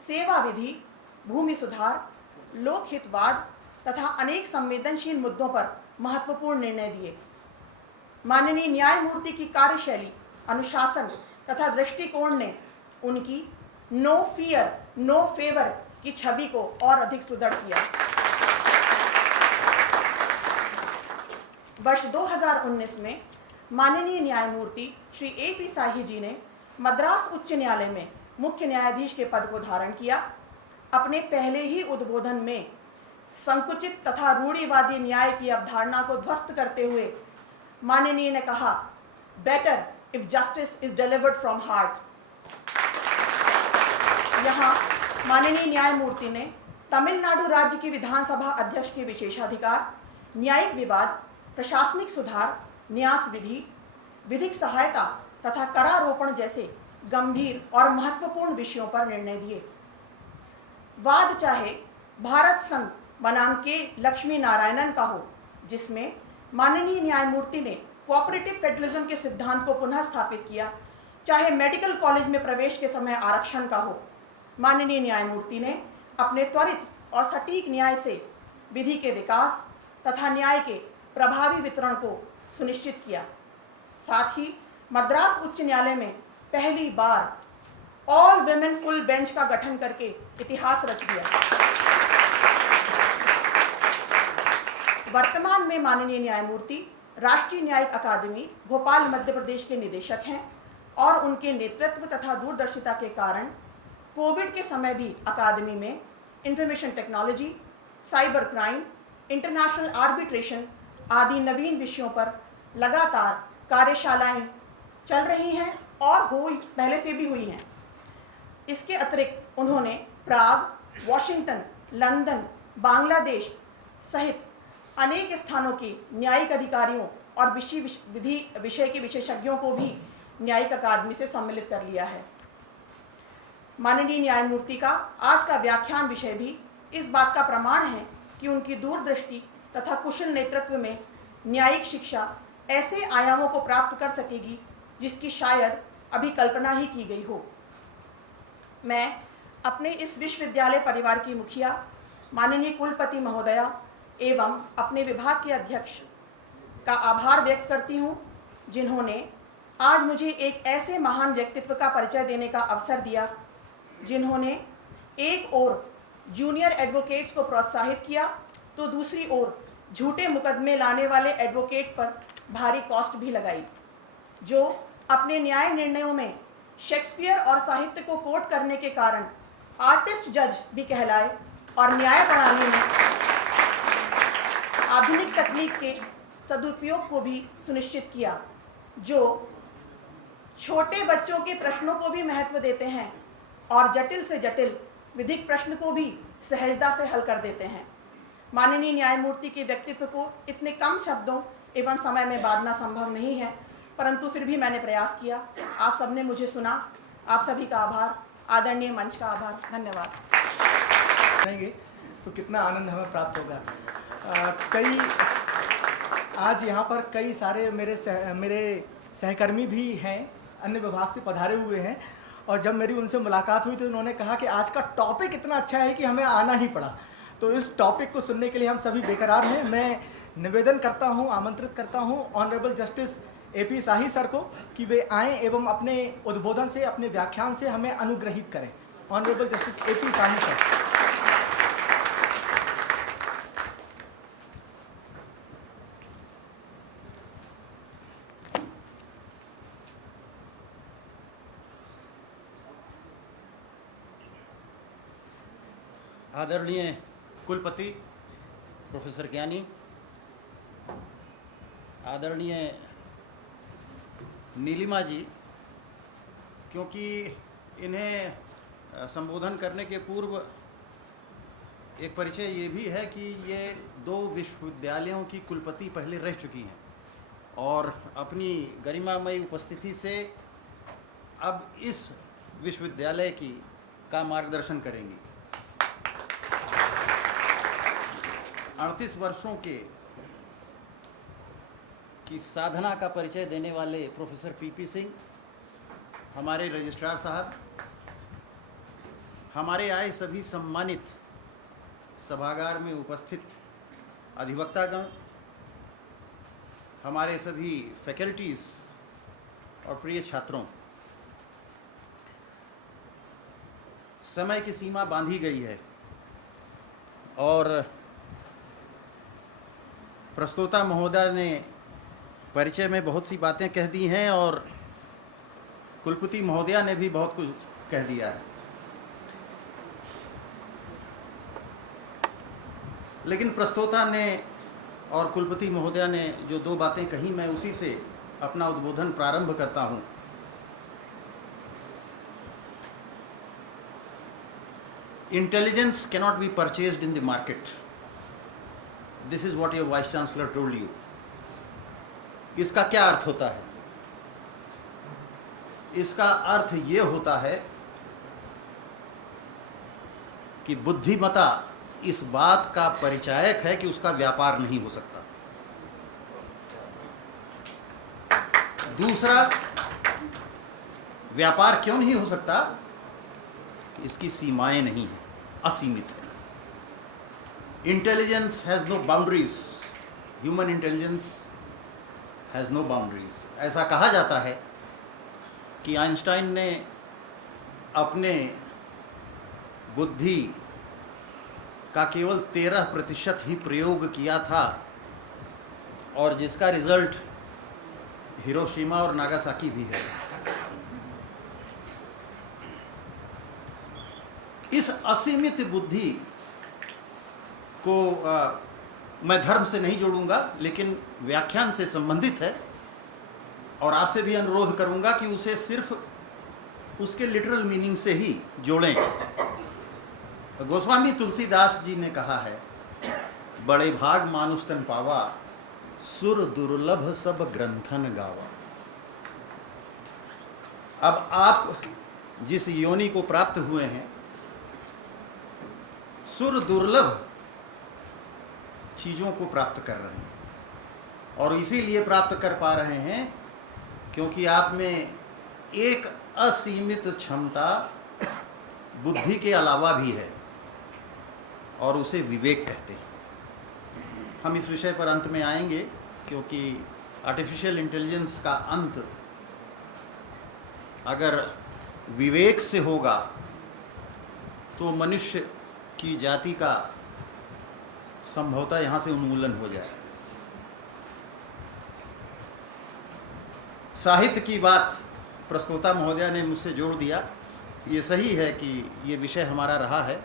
सेवा विधि, भूमि सुधार, लोकहितवाद तथा अनेक संवेदनशील मुद्दों पर महत्वपूर्ण निर्णय दिए। माननीय न्यायमूर्ति की कार्यशैली, अनुशासन तथा दृष्टिकोण ने उनकी नो फियर नो फेवर की छवि को और अधिक सुदृढ़ किया। वर्ष 2019 में माननीय न्यायमूर्ति श्री A.P. साही जी ने मद्रास उच्च न्यायालय में मुख्य न्यायाधीश के पद को धारण किया। अपने पहले ही उद्बोधन में संकुचित तथा रूढ़िवादी न्याय की अवधारणा को ध्वस्त करते हुए माननीय ने कहा, better if justice is delivered from heart. यहाँ माननीय न्यायमूर्ति ने तमिलनाडु राज्य की विधानसभा अध्यक्ष के विशेषाधिकार, न्यायिक विवाद, प्रशासनिक सुधार, न्यास विधि, विधिक सहायता तथा करारोपण जैसे गंभीर और महत्वपूर्ण विषयों पर निर्णय दिए। वाद चाहे भारत संघ बनाम के लक्ष्मी नारायणन का हो, जिसमें माननीय न्यायमूर्ति ने कोऑपरेटिव फेडरलिज्म के सिद्धांत को पुनः स्थापित किया, चाहे मेडिकल कॉलेज में प्रवेश के समय आरक्षण का हो, माननीय न्यायमूर्ति ने अपने त्वरित और सटीक न्याय से विधि के विकास तथा न्याय के प्रभावी वितरण को सुनिश्चित किया। साथ ही मद्रास उच्च न्यायालय में पहली बार ऑल विमेन फुल बेंच का गठन करके इतिहास रच दिया। वर्तमान में माननीय न्यायमूर्ति राष्ट्रीय न्यायिक अकादमी भोपाल मध्य प्रदेश के निदेशक हैं और उनके नेतृत्व तथा दूरदर्शिता के कारण कोविड के समय भी अकादमी में information technology, cyber crime, international arbitration आदि नवीन विषयों पर लगातार कार्यशालाएं चल रही हैं और पहले से भी हुई हैं। इसके अतिरिक्त उन्होंने प्राग, वॉशिंगटन, लंदन, बांग्लादेश सहित अनेक स्थानों के न्यायिक अधिकारियों और विषय के विशेषज्ञों को भी न्यायिक अकादमी से सम्मिलित कर लिया है। माननीय न्यायमूर्ति का आज का व्याख्यान विषय भी इस बात का प्रमाण है कि उनकी दूरदृष्टि तथा कुशल नेतृत्व में न्यायिक शिक्षा ऐसे आयामों को प्राप्त कर सकेगी जिसकी शायद अभी कल्पना ही की गई हो। मैं अपने इस विश्वविद्यालय परिवार की मुखिया माननीय कुलपति महोदया एवं अपने विभाग के अध्यक्ष का आभार व्यक्त करती हूँ, जिन्होंने आज मुझे एक ऐसे महान व्यक्तित्व का परिचय देने का अवसर दिया, जिन्होंने एक ओर जूनियर एडवोकेट्स को प्रोत्साहित किया तो दूसरी ओर झूठे मुकदमे लाने वाले एडवोकेट पर भारी कॉस्ट भी लगाई, जो अपने न्याय निर्णयों में शेक्सपियर और साहित्य को कोट करने के कारण आर्टिस्ट जज भी कहलाए और न्याय प्रणाली में आधुनिक तकनीक के सदुपयोग को भी सुनिश्चित किया, जो छोटे बच्चों के प्रश्नों को भी महत्व देते हैं और जटिल से जटिल विधिक प्रश्न को भी सहजता से हल कर देते हैं। माननीय न्यायमूर्ति के व्यक्तित्व को इतने कम शब्दों एवं समय में बांधना संभव नहीं है, परंतु फिर भी मैंने प्रयास किया। आप सबने मुझे सुना। आप सभी का आभार, आदरणीय मंच का आभार। धन्यवाद। सुनेंगे तो कितना आनंद हमें प्राप्त होगा। आज यहाँ पर कई सारे मेरे सहकर्मी भी हैं, अन्य विभाग से पधारे हुए हैं, और जब मेरी उनसे मुलाकात हुई तो उन्होंने कहा कि आज का टॉपिक इतना अच्छा है कि हमें आना ही पड़ा। तो इस टॉपिक को सुनने के लिए हम सभी बेकरार हैं। मैं निवेदन करता हूं, आमंत्रित करता हूं ऑनरेबल जस्टिस एपी शाही सर को कि वे आएं एवं अपने उद्बोधन से, अपने व्याख्यान से हमें अनुग्रहित करें। ऑनरेबल जस्टिस एपी शाही सर। आदरणीय कुलपति प्रोफेसर ज्ञानी, आदरणीय नीलिमा जी, क्योंकि इन्हें संबोधन करने के पूर्व एक परिचय ये भी है कि ये 2 विश्वविद्यालयों की कुलपति पहले रह चुकी हैं और अपनी गरिमामयी उपस्थिति से अब इस विश्वविद्यालय का मार्गदर्शन करेंगी। 38 वर्षों की साधना का परिचय देने वाले प्रोफेसर पीपी सिंह, हमारे रजिस्ट्रार साहब, हमारे आए सभी सम्मानित सभागार में उपस्थित अधिवक्तागण, हमारे सभी फैकल्टीज़ और प्रिय छात्रों, समय की सीमा बांधी गई है और प्रस्तोता महोदय ने परिचय में बहुत सी बातें कह दी हैं और कुलपति महोदया ने भी बहुत कुछ कह दिया है, लेकिन प्रस्तोता ने और कुलपति महोदया ने जो 2 बातें कही, मैं उसी से अपना उद्बोधन प्रारंभ करता हूं। Intelligence cannot be purchased in the market. This is what your Vice Chancellor told you. इसका क्या अर्थ होता है? इसका अर्थ ये होता है कि बुद्धिमता इस बात का परिचायक है कि उसका व्यापार नहीं हो सकता। दूसरा, व्यापार क्यों नहीं हो सकता? इसकी सीमाएं नहीं हैं, असीमित है। Intelligence has no boundaries, human intelligence has no boundaries. ऐसा कहा जाता है कि आइंस्टाइन ने अपने बुद्धि का केवल 13% ही प्रयोग किया था और जिसका रिजल्ट हिरोशिमा और नागासाकी भी है। इस असीमित बुद्धि को मैं धर्म से नहीं जोड़ूंगा, लेकिन व्याख्यान से संबंधित है और आपसे भी अनुरोध करूंगा कि उसे सिर्फ उसके लिटरल मीनिंग से ही जोड़ें। गोस्वामी तुलसीदास जी ने कहा है, बड़े भाग मानुष तन पावा, सुर दुर्लभ सब ग्रंथन गावा। अब आप जिस योनि को प्राप्त हुए हैं, सुर दुर्लभ चीज़ों को प्राप्त कर रहे हैं और इसीलिए प्राप्त कर पा रहे हैं क्योंकि आप में एक असीमित क्षमता बुद्धि के अलावा भी है और उसे विवेक कहते हैं। हम इस विषय पर अंत में आएंगे क्योंकि आर्टिफिशियल इंटेलिजेंस का अंत अगर विवेक से होगा तो मनुष्य की जाति का संभवतः यहाँ से उन्मूलन हो जाए। साहित्य की बात प्रस्तोता महोदया ने मुझसे जोड़ दिया। ये सही है कि ये विषय हमारा रहा है,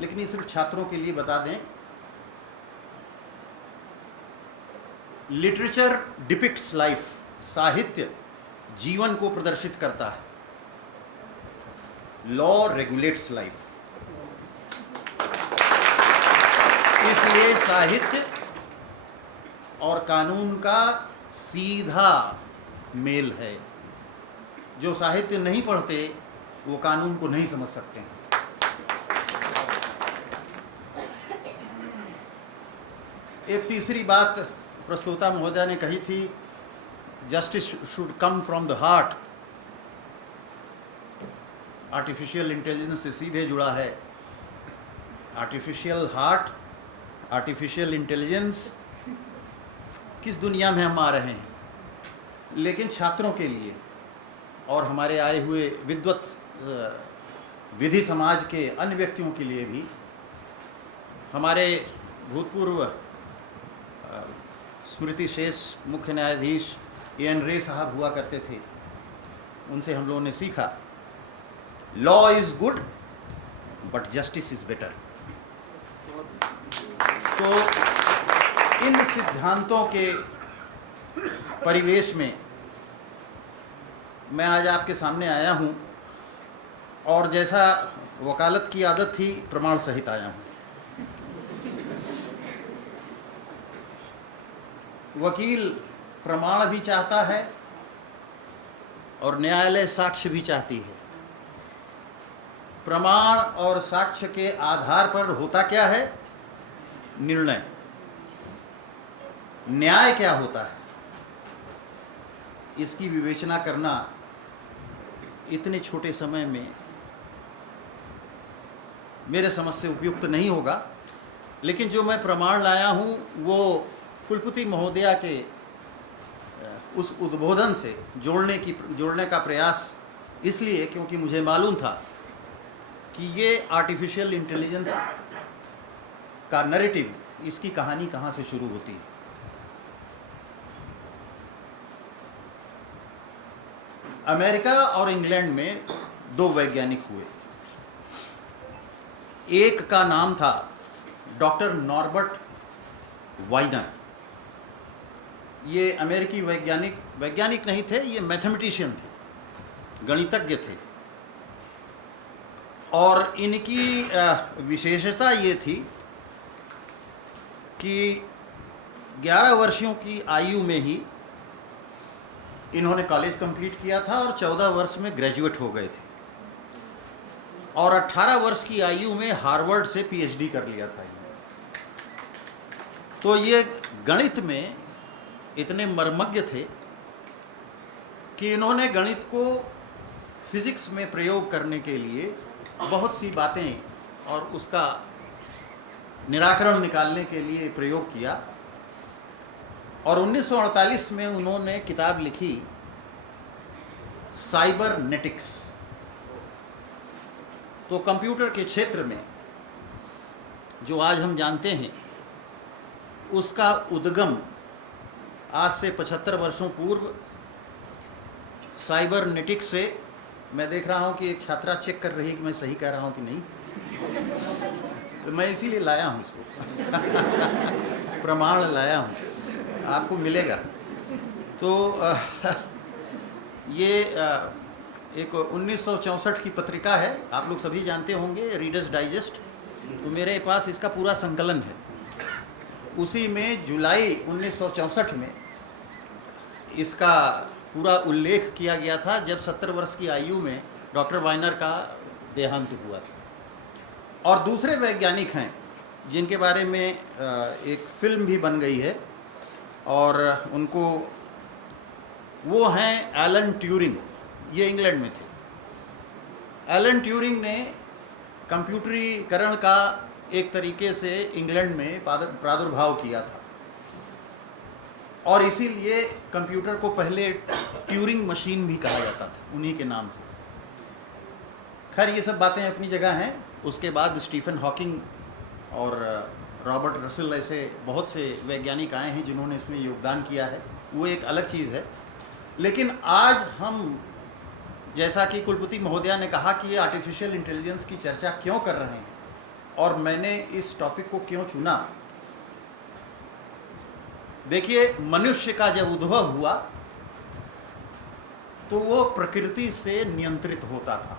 लेकिन ये सिर्फ छात्रों के लिए बता दें। लिटरेचर डिपिक्ट्स लाइफ, साहित्य जीवन को प्रदर्शित करता है। Law regulates life. इसलिए साहित्य और कानून का सीधा मेल है। जो साहित्य नहीं पढ़ते वो कानून को नहीं समझ सकते हैं। एक तीसरी बात प्रस्तोता महोदया ने कही थी, justice should come from the heart. Artificial intelligence से सीधे जुड़ा है। आर्टिफिशियल हार्ट, आर्टिफिशियल इंटेलिजेंस, किस दुनिया में हम आ रहे हैं? लेकिन छात्रों के लिए और हमारे आए हुए विद्वत विधि समाज के अन्य व्यक्तियों के लिए भी, हमारे भूतपूर्व स्मृति शेष मुख्य न्यायाधीश एन रे साहब हुआ करते थे, उनसे हम लोगों ने सीखा, law is good but justice is better. तो इन सिद्धांतों के परिवेश में मैं आज आपके सामने आया हूँ और जैसा वकालत की आदत थी, प्रमाण सहित आया हूँ। वकील प्रमाण भी चाहता है और न्यायालय साक्ष्य भी चाहती है। प्रमाण और साक्ष्य के आधार पर होता क्या है? निर्णय। न्याय क्या होता है, इसकी विवेचना करना इतने छोटे समय में मेरे समझ से उपयुक्त नहीं होगा। लेकिन जो मैं प्रमाण लाया हूँ वो कुलपति महोदया के उस उद्बोधन से जोड़ने का प्रयास इसलिए क्योंकि मुझे मालूम था कि ये आर्टिफिशियल इंटेलिजेंस का नैरेटिव, इसकी कहानी कहाँ से शुरू होती है। अमेरिका और इंग्लैंड में दो वैज्ञानिक हुए। एक का नाम था डॉक्टर नॉर्बर्ट वाइनर। ये अमेरिकी वैज्ञानिक नहीं थे, ये मैथमेटिशियन थे, गणितज्ञ थे। और इनकी विशेषता ये थी कि 11 वर्षों की आयु में ही इन्होंने कॉलेज कंप्लीट किया था और 14 वर्ष में ग्रेजुएट हो गए थे और 18 वर्ष की आयु में हार्वर्ड से पीएचडी कर लिया था इन्होंने। तो ये गणित में इतने मर्मज्ञ थे कि इन्होंने गणित को फिजिक्स में प्रयोग करने के लिए बहुत सी बातें और उसका निराकरण निकालने के लिए प्रयोग किया। और 1948 में उन्होंने किताब लिखी साइबरनेटिक्स। तो कंप्यूटर के क्षेत्र में जो आज हम जानते हैं उसका उद्गम आज से 75 वर्षों पूर्व साइबरनेटिक्स से। मैं देख रहा हूं कि एक छात्रा चेक कर रही है कि मैं सही कह रहा हूं कि नहीं, तो मैं इसीलिए लाया हूं इसको प्रमाण लाया हूं, आपको मिलेगा। तो ये एक 1964 की पत्रिका है, आप लोग सभी जानते होंगे, रीडर्स डाइजेस्ट। तो मेरे पास इसका पूरा संकलन है। उसी में जुलाई 1964 में इसका पूरा उल्लेख किया गया था जब 70 वर्ष की आयु में डॉक्टर वाइनर का देहांत हुआ था। और दूसरे वैज्ञानिक हैं जिनके बारे में एक फिल्म भी बन गई है और उनको, वो हैं एलन ट्यूरिंग। ये इंग्लैंड में थे। एलन ट्यूरिंग ने कंप्यूटरीकरण का एक तरीके से इंग्लैंड में प्रादुर्भाव किया था और इसीलिए कंप्यूटर को पहले ट्यूरिंग मशीन भी कहा जाता था, उन्हीं के नाम से। खैर ये सब बातें अपनी जगह हैं। उसके बाद स्टीफन हॉकिंग और रॉबर्ट रसेल ऐसे बहुत से वैज्ञानिक आए हैं जिन्होंने इसमें योगदान किया है, वो एक अलग चीज़ है। लेकिन आज हम, जैसा कि कुलपति महोदया ने कहा कि ये आर्टिफिशियल इंटेलिजेंस की चर्चा क्यों कर रहे हैं और मैंने इस टॉपिक को क्यों चुना। देखिए, मनुष्य का जब उद्भव हुआ तो वो प्रकृति से नियंत्रित होता था।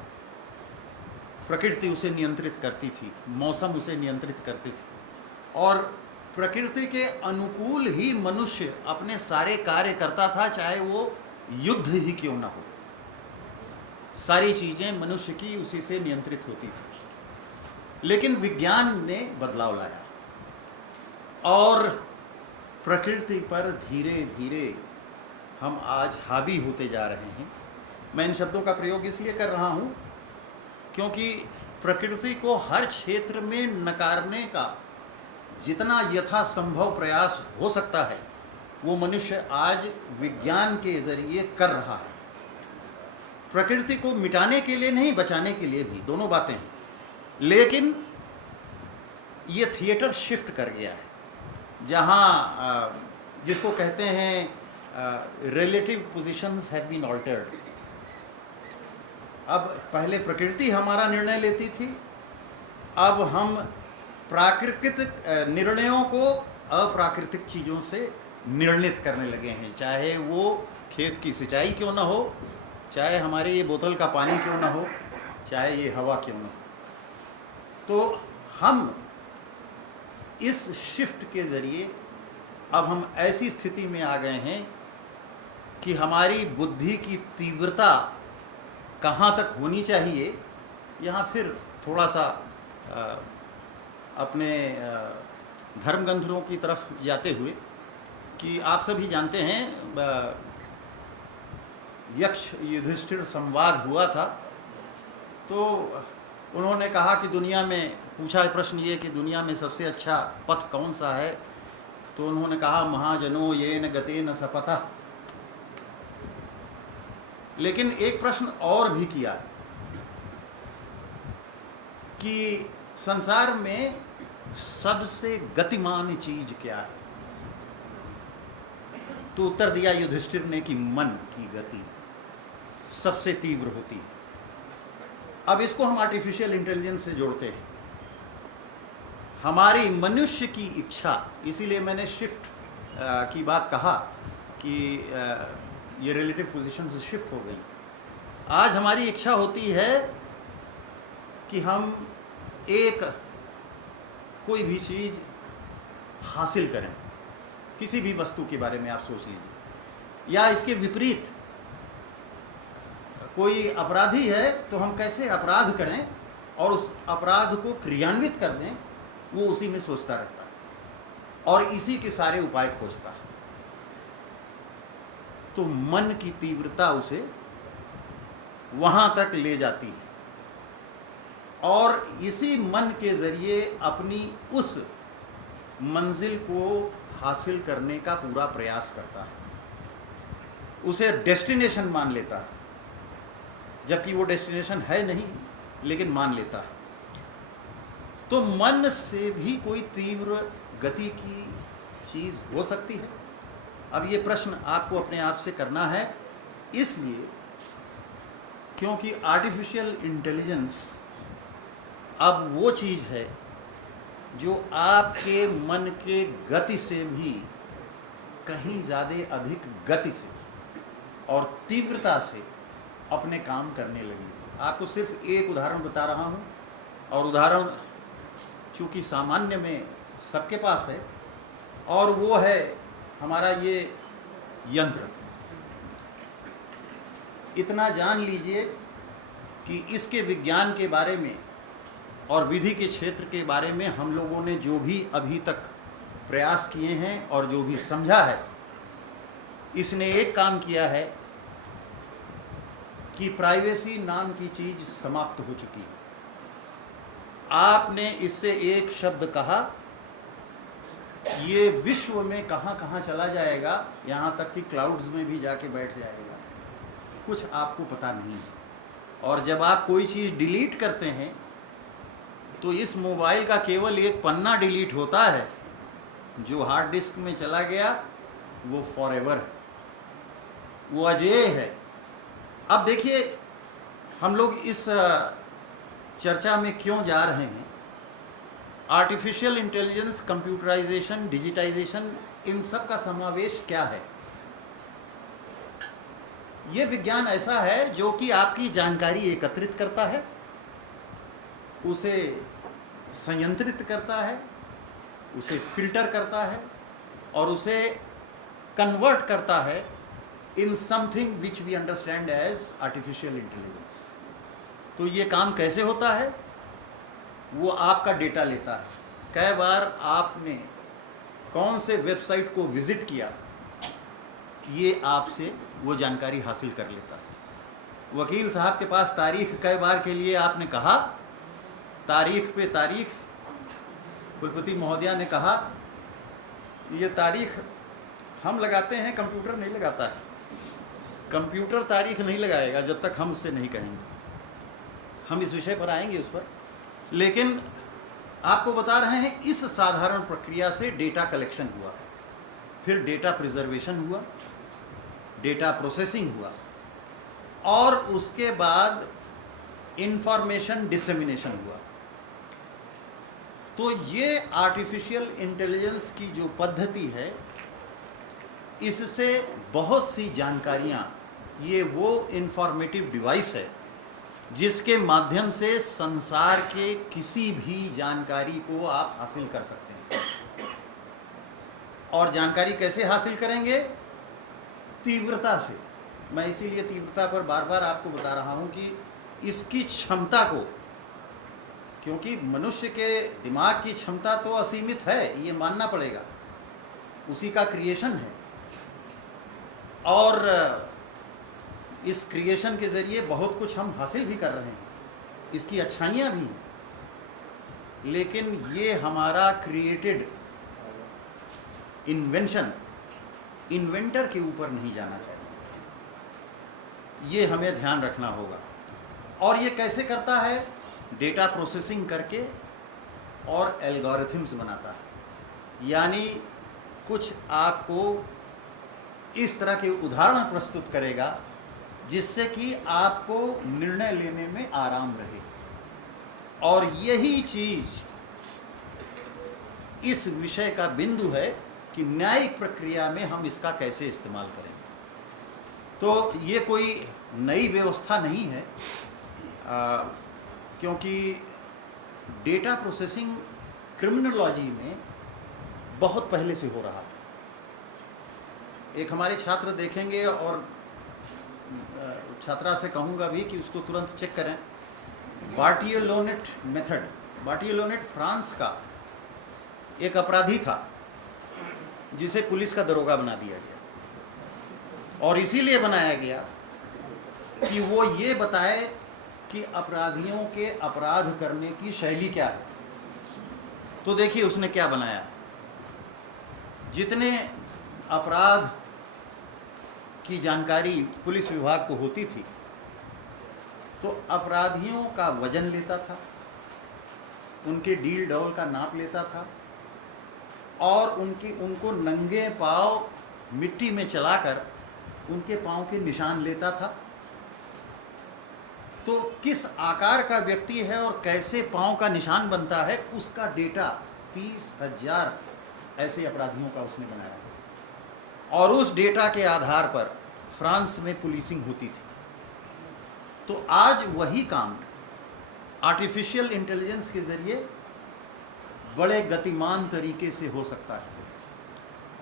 प्रकृति उसे नियंत्रित करती थी, मौसम उसे नियंत्रित करती थी और प्रकृति के अनुकूल ही मनुष्य अपने सारे कार्य करता था, चाहे वो युद्ध ही क्यों ना हो। सारी चीज़ें मनुष्य की उसी से नियंत्रित होती थी। लेकिन विज्ञान ने बदलाव लाया और प्रकृति पर धीरे धीरे हम आज हावी होते जा रहे हैं। मैं इन शब्दों का प्रयोग इसलिए कर रहा हूँ क्योंकि प्रकृति को हर क्षेत्र में नकारने का जितना यथासंभव प्रयास हो सकता है वो मनुष्य आज विज्ञान के ज़रिए कर रहा है। प्रकृति को मिटाने के लिए नहीं, बचाने के लिए भी, दोनों बातें हैं। लेकिन ये थिएटर शिफ्ट कर गया है, जहाँ जिसको कहते हैं relative positions have been altered. अब पहले प्रकृति हमारा निर्णय लेती थी, अब हम प्राकृतिक निर्णयों को अप्राकृतिक चीज़ों से निर्णित करने लगे हैं, चाहे वो खेत की सिंचाई क्यों ना हो, चाहे हमारे ये बोतल का पानी क्यों ना हो, चाहे ये हवा क्यों ना हो। तो हम इस शिफ्ट के ज़रिए अब हम ऐसी स्थिति में आ गए हैं कि हमारी बुद्धि की तीव्रता कहाँ तक होनी चाहिए, यहाँ फिर थोड़ा सा अपने धर्मग्रंथों की तरफ जाते हुए, कि आप सभी जानते हैं यक्ष युधिष्ठिर संवाद हुआ था, तो उन्होंने कहा कि दुनिया में, पूछा प्रश्न ये कि दुनिया में सबसे अच्छा पथ कौन सा है, तो उन्होंने कहा महाजनो येन गतेन सपतः। लेकिन एक प्रश्न और भी किया कि संसार में सबसे गतिमान चीज क्या है, तो उत्तर दिया युधिष्ठिर ने कि मन की गति सबसे तीव्र होती है। अब इसको हम आर्टिफिशियल इंटेलिजेंस से जोड़ते हैं, हमारी मनुष्य की इच्छा, इसीलिए मैंने शिफ्ट की बात कहा कि ये रिलेटिव पोजीशन से शिफ्ट हो गई। आज हमारी इच्छा होती है कि हम एक कोई भी चीज़ हासिल करें, किसी भी वस्तु के बारे में आप सोच लीजिए, या इसके विपरीत कोई अपराधी है तो हम कैसे अपराध करें और उस अपराध को क्रियान्वित कर दें, वो उसी में सोचता रहता है और इसी के सारे उपाय खोजता है। तो मन की तीव्रता उसे वहां तक ले जाती है और इसी मन के जरिए अपनी उस मंजिल को हासिल करने का पूरा प्रयास करता है, उसे डेस्टिनेशन मान लेता है, जबकि वो डेस्टिनेशन है नहीं, लेकिन मान लेता है। तो मन से भी कोई तीव्र गति की चीज़ हो सकती है? अब ये प्रश्न आपको अपने आप से करना है, इसलिए क्योंकि आर्टिफिशियल इंटेलिजेंस अब वो चीज़ है जो आपके मन के गति से भी कहीं ज़्यादा अधिक गति से और तीव्रता से अपने काम करने लगी। आपको सिर्फ एक उदाहरण बता रहा हूँ, और उदाहरण चूँकि सामान्य में सबके पास है, और वो है हमारा ये यंत्र। इतना जान लीजिए कि इसके विज्ञान के बारे में और विधि के क्षेत्र के बारे में हम लोगों ने जो भी अभी तक प्रयास किए हैं और जो भी समझा है, इसने एक काम किया है कि प्राइवेसी नाम की चीज़ समाप्त हो चुकी है। आपने इससे एक शब्द कहा, ये विश्व में कहाँ कहाँ चला जाएगा, यहाँ तक कि क्लाउड्स में भी जाके बैठ जाएगा, कुछ आपको पता नहीं है। और जब आप कोई चीज़ डिलीट करते हैं तो इस मोबाइल का केवल एक पन्ना डिलीट होता है, जो हार्ड डिस्क में चला गया वो फॉरएवर है, वो अजेय है। अब देखिए हम लोग इस चर्चा में क्यों जा रहे हैं। आर्टिफिशियल इंटेलिजेंस, कंप्यूटराइजेशन, डिजिटाइजेशन, इन सब का समावेश क्या है? ये विज्ञान ऐसा है जो कि आपकी जानकारी एकत्रित करता है, उसे संयंत्रित करता है, उसे फिल्टर करता है और उसे कन्वर्ट करता है in something which we understand as artificial intelligence. तो ये काम कैसे होता है? वो आपका डेटा लेता है। कई बार आपने कौन से वेबसाइट को विजिट किया, ये आपसे वो जानकारी हासिल कर लेता है। वकील साहब के पास तारीख कई बार के लिए आपने कहा, तारीख पे तारीख, कुलपति महोदया ने कहा ये तारीख हम लगाते हैं, कंप्यूटर नहीं लगाता है। कंप्यूटर तारीख नहीं लगाएगा जब तक हम उससे नहीं कहेंगे। हम इस विषय पर आएंगे उस पर, लेकिन आपको बता रहे हैं इस साधारण प्रक्रिया से डेटा कलेक्शन हुआ, फिर डेटा प्रिजर्वेशन हुआ, डेटा प्रोसेसिंग हुआ, और उसके बाद इंफॉर्मेशन डिसेमिनेशन हुआ। तो ये आर्टिफिशियल इंटेलिजेंस की जो पद्धति है, इससे बहुत सी जानकारियाँ, ये वो इंफॉर्मेटिव डिवाइस है जिसके माध्यम से संसार के किसी भी जानकारी को आप हासिल कर सकते हैं। और जानकारी कैसे हासिल करेंगे? तीव्रता से। मैं इसीलिए तीव्रता पर बार बार आपको बता रहा हूँ कि इसकी क्षमता को, क्योंकि मनुष्य के दिमाग की क्षमता तो असीमित है, ये मानना पड़ेगा, उसी का क्रिएशन है, और इस क्रिएशन के ज़रिए बहुत कुछ हम हासिल भी कर रहे हैं, इसकी अच्छाइयाँ भी हैं, लेकिन ये हमारा क्रिएटेड इन्वेंशन इन्वेंटर के ऊपर नहीं जाना चाहिए। ये हमें ध्यान रखना होगा। और ये कैसे करता है? डेटा प्रोसेसिंग करके और एल्गोरिथम्स बनाता है। यानी कुछ आपको इस तरह के उदाहरण प्रस्तुत करेगा जिससे कि आपको निर्णय लेने में आराम रहे। और यही चीज इस विषय का बिंदु है कि न्यायिक प्रक्रिया में हम इसका कैसे इस्तेमाल करें। तो ये कोई नई व्यवस्था नहीं है, क्योंकि डेटा प्रोसेसिंग क्रिमिनोलॉजी में बहुत पहले से हो रहा है। एक हमारे छात्र देखेंगे, और छात्रा से कहूँगा भी कि उसको तुरंत चेक करें, बार्टियोलोनेट मेथड। बार्टियोलोनेट फ्रांस का एक अपराधी था जिसे पुलिस का दरोगा बना दिया गया, और इसीलिए बनाया गया कि वो ये बताए कि अपराधियों के अपराध करने की शैली क्या है। तो देखिए उसने क्या बनाया। जितने अपराध की जानकारी पुलिस विभाग को होती थी, तो अपराधियों का वजन लेता था, उनके डील डौल का नाप लेता था, और उनको नंगे पांव मिट्टी में चलाकर उनके पांव के निशान लेता था। तो किस आकार का व्यक्ति है और कैसे पांव का निशान बनता है, उसका डेटा 30,000 ऐसे अपराधियों का उसने बनाया, और उस डेटा के आधार पर फ्रांस में पुलिसिंग होती थी। तो आज वही काम आर्टिफिशियल इंटेलिजेंस के ज़रिए बड़े गतिमान तरीके से हो सकता है,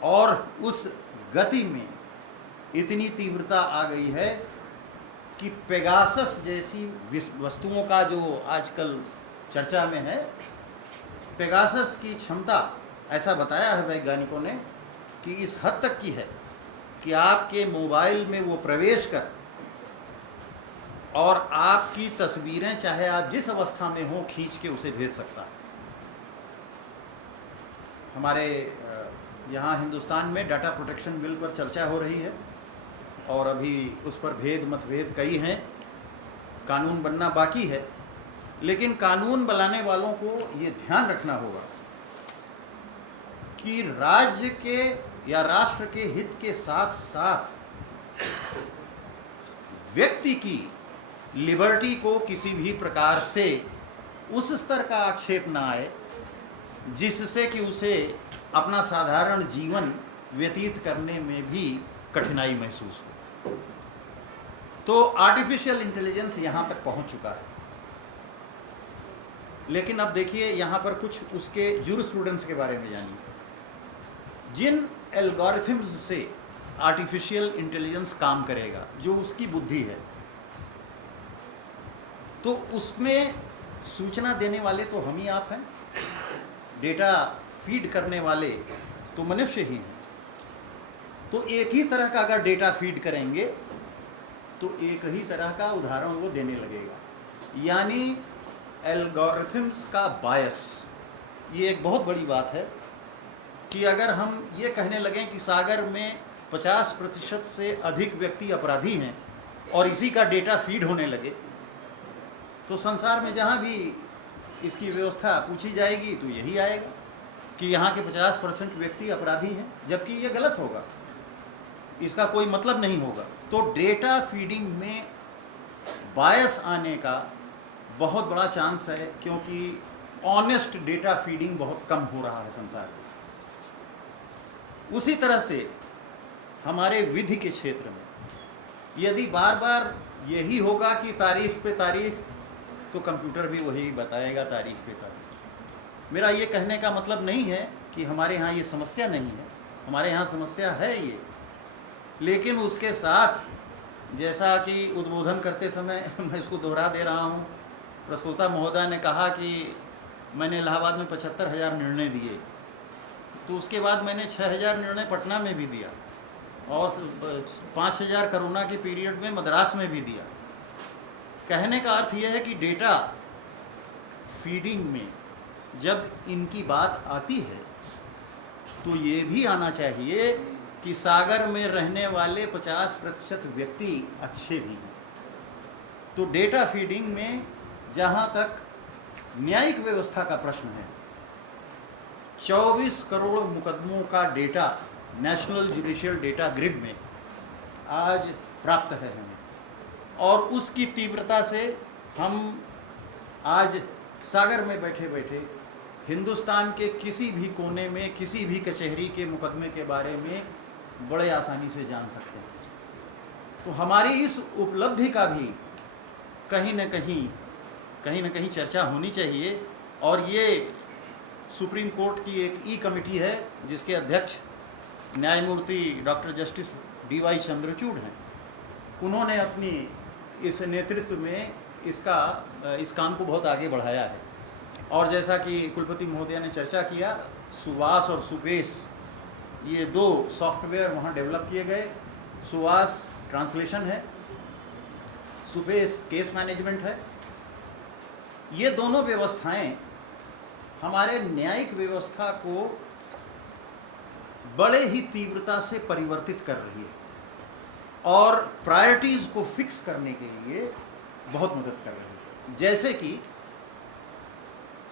और उस गति में इतनी तीव्रता आ गई है कि पेगासस जैसी वस्तुओं का जो आजकल चर्चा में है, पेगासस की क्षमता, ऐसा बताया है वैज्ञानिकों ने, कि इस हद तक की है कि आपके मोबाइल में वो प्रवेश कर और आपकी तस्वीरें, चाहे आप जिस अवस्था में हो, खींच के उसे भेज सकता है। हमारे यहाँ हिंदुस्तान में डाटा प्रोटेक्शन बिल पर चर्चा हो रही है, और अभी उस पर भेद मतभेद कई हैं, कानून बनना बाकी है। लेकिन कानून बनाने वालों को ये ध्यान रखना होगा कि राज्य के या राष्ट्र के हित के साथ साथ व्यक्ति की लिबर्टी को किसी भी प्रकार से उस स्तर का आक्षेप ना आए जिससे कि उसे अपना साधारण जीवन व्यतीत करने में भी कठिनाई महसूस हो। तो आर्टिफिशियल इंटेलिजेंस यहाँ तक पहुँच चुका है। लेकिन अब देखिए यहाँ पर कुछ उसके जूरिस्प्रूडेंस के बारे में जानिए। जिन एल्गोरिथम्स से आर्टिफिशियल इंटेलिजेंस काम करेगा, जो उसकी बुद्धि है, तो उसमें सूचना देने वाले तो हम ही आप हैं, डेटा फीड करने वाले तो मनुष्य ही हैं। तो एक ही तरह का अगर डेटा फीड करेंगे तो एक ही तरह का उदाहरण वो देने लगेगा। यानी एल्गोरिथम्स का बायस, ये एक बहुत बड़ी बात है कि अगर हम ये कहने लगें कि सागर में 50% से अधिक व्यक्ति अपराधी हैं और इसी का डेटा फीड होने लगे, तो संसार में जहाँ भी इसकी व्यवस्था पूछी जाएगी तो यही आएगा कि यहाँ के 50% व्यक्ति अपराधी हैं, जबकि ये गलत होगा, इसका कोई मतलब नहीं होगा। तो डेटा फीडिंग में बायस आने का बहुत बड़ा चांस है, क्योंकि ऑनेस्ट डेटा फीडिंग बहुत कम हो रहा है संसार में। उसी तरह से हमारे विधि के क्षेत्र में यदि बार बार यही होगा कि तारीख पे तारीख, तो कंप्यूटर भी वही बताएगा तारीख पे तारीख। मेरा ये कहने का मतलब नहीं है कि हमारे यहाँ ये समस्या नहीं है, हमारे यहाँ समस्या है ये, लेकिन उसके साथ जैसा कि उद्बोधन करते समय मैं इसको दोहरा दे रहा हूँ, प्रस्तोता महोदय ने कहा कि मैंने इलाहाबाद में 75,000 निर्णय दिए, तो उसके बाद मैंने 6,000 निर्णय पटना में भी दिया और 5,000 कोरोना के पीरियड में मद्रास में भी दिया। कहने का अर्थ यह है कि डेटा फीडिंग में जब इनकी बात आती है तो ये भी आना चाहिए कि सागर में रहने वाले 50% व्यक्ति अच्छे भी हैं। तो डेटा फीडिंग में जहाँ तक न्यायिक व्यवस्था का प्रश्न है, 24 करोड़ मुकदमों का data national judicial data grid में आज प्राप्त है हमें, और उसकी तीव्रता से हम आज सागर में बैठे बैठे हिंदुस्तान के किसी भी कोने में किसी भी कचहरी के मुकदमे के बारे में बड़े आसानी से जान सकते हैं। तो हमारी इस उपलब्धि का भी कहीं न कहीं चर्चा होनी चाहिए। और ये सुप्रीम कोर्ट की एक ई कमेटी है जिसके अध्यक्ष न्यायमूर्ति डॉक्टर जस्टिस DY चंद्रचूड़ हैं। उन्होंने अपनी इस नेतृत्व में इस काम को बहुत आगे बढ़ाया है। और जैसा कि कुलपति महोदय ने चर्चा किया, सुवास और सुपेश ये 2 सॉफ्टवेयर वहाँ डेवलप किए गए। सुवास ट्रांसलेशन है, सुपेश केस मैनेजमेंट है। ये दोनों व्यवस्थाएं हमारे न्यायिक व्यवस्था को बड़े ही तीव्रता से परिवर्तित कर रही है और प्रायोरिटीज़ को फिक्स करने के लिए बहुत मदद कर रही है। जैसे कि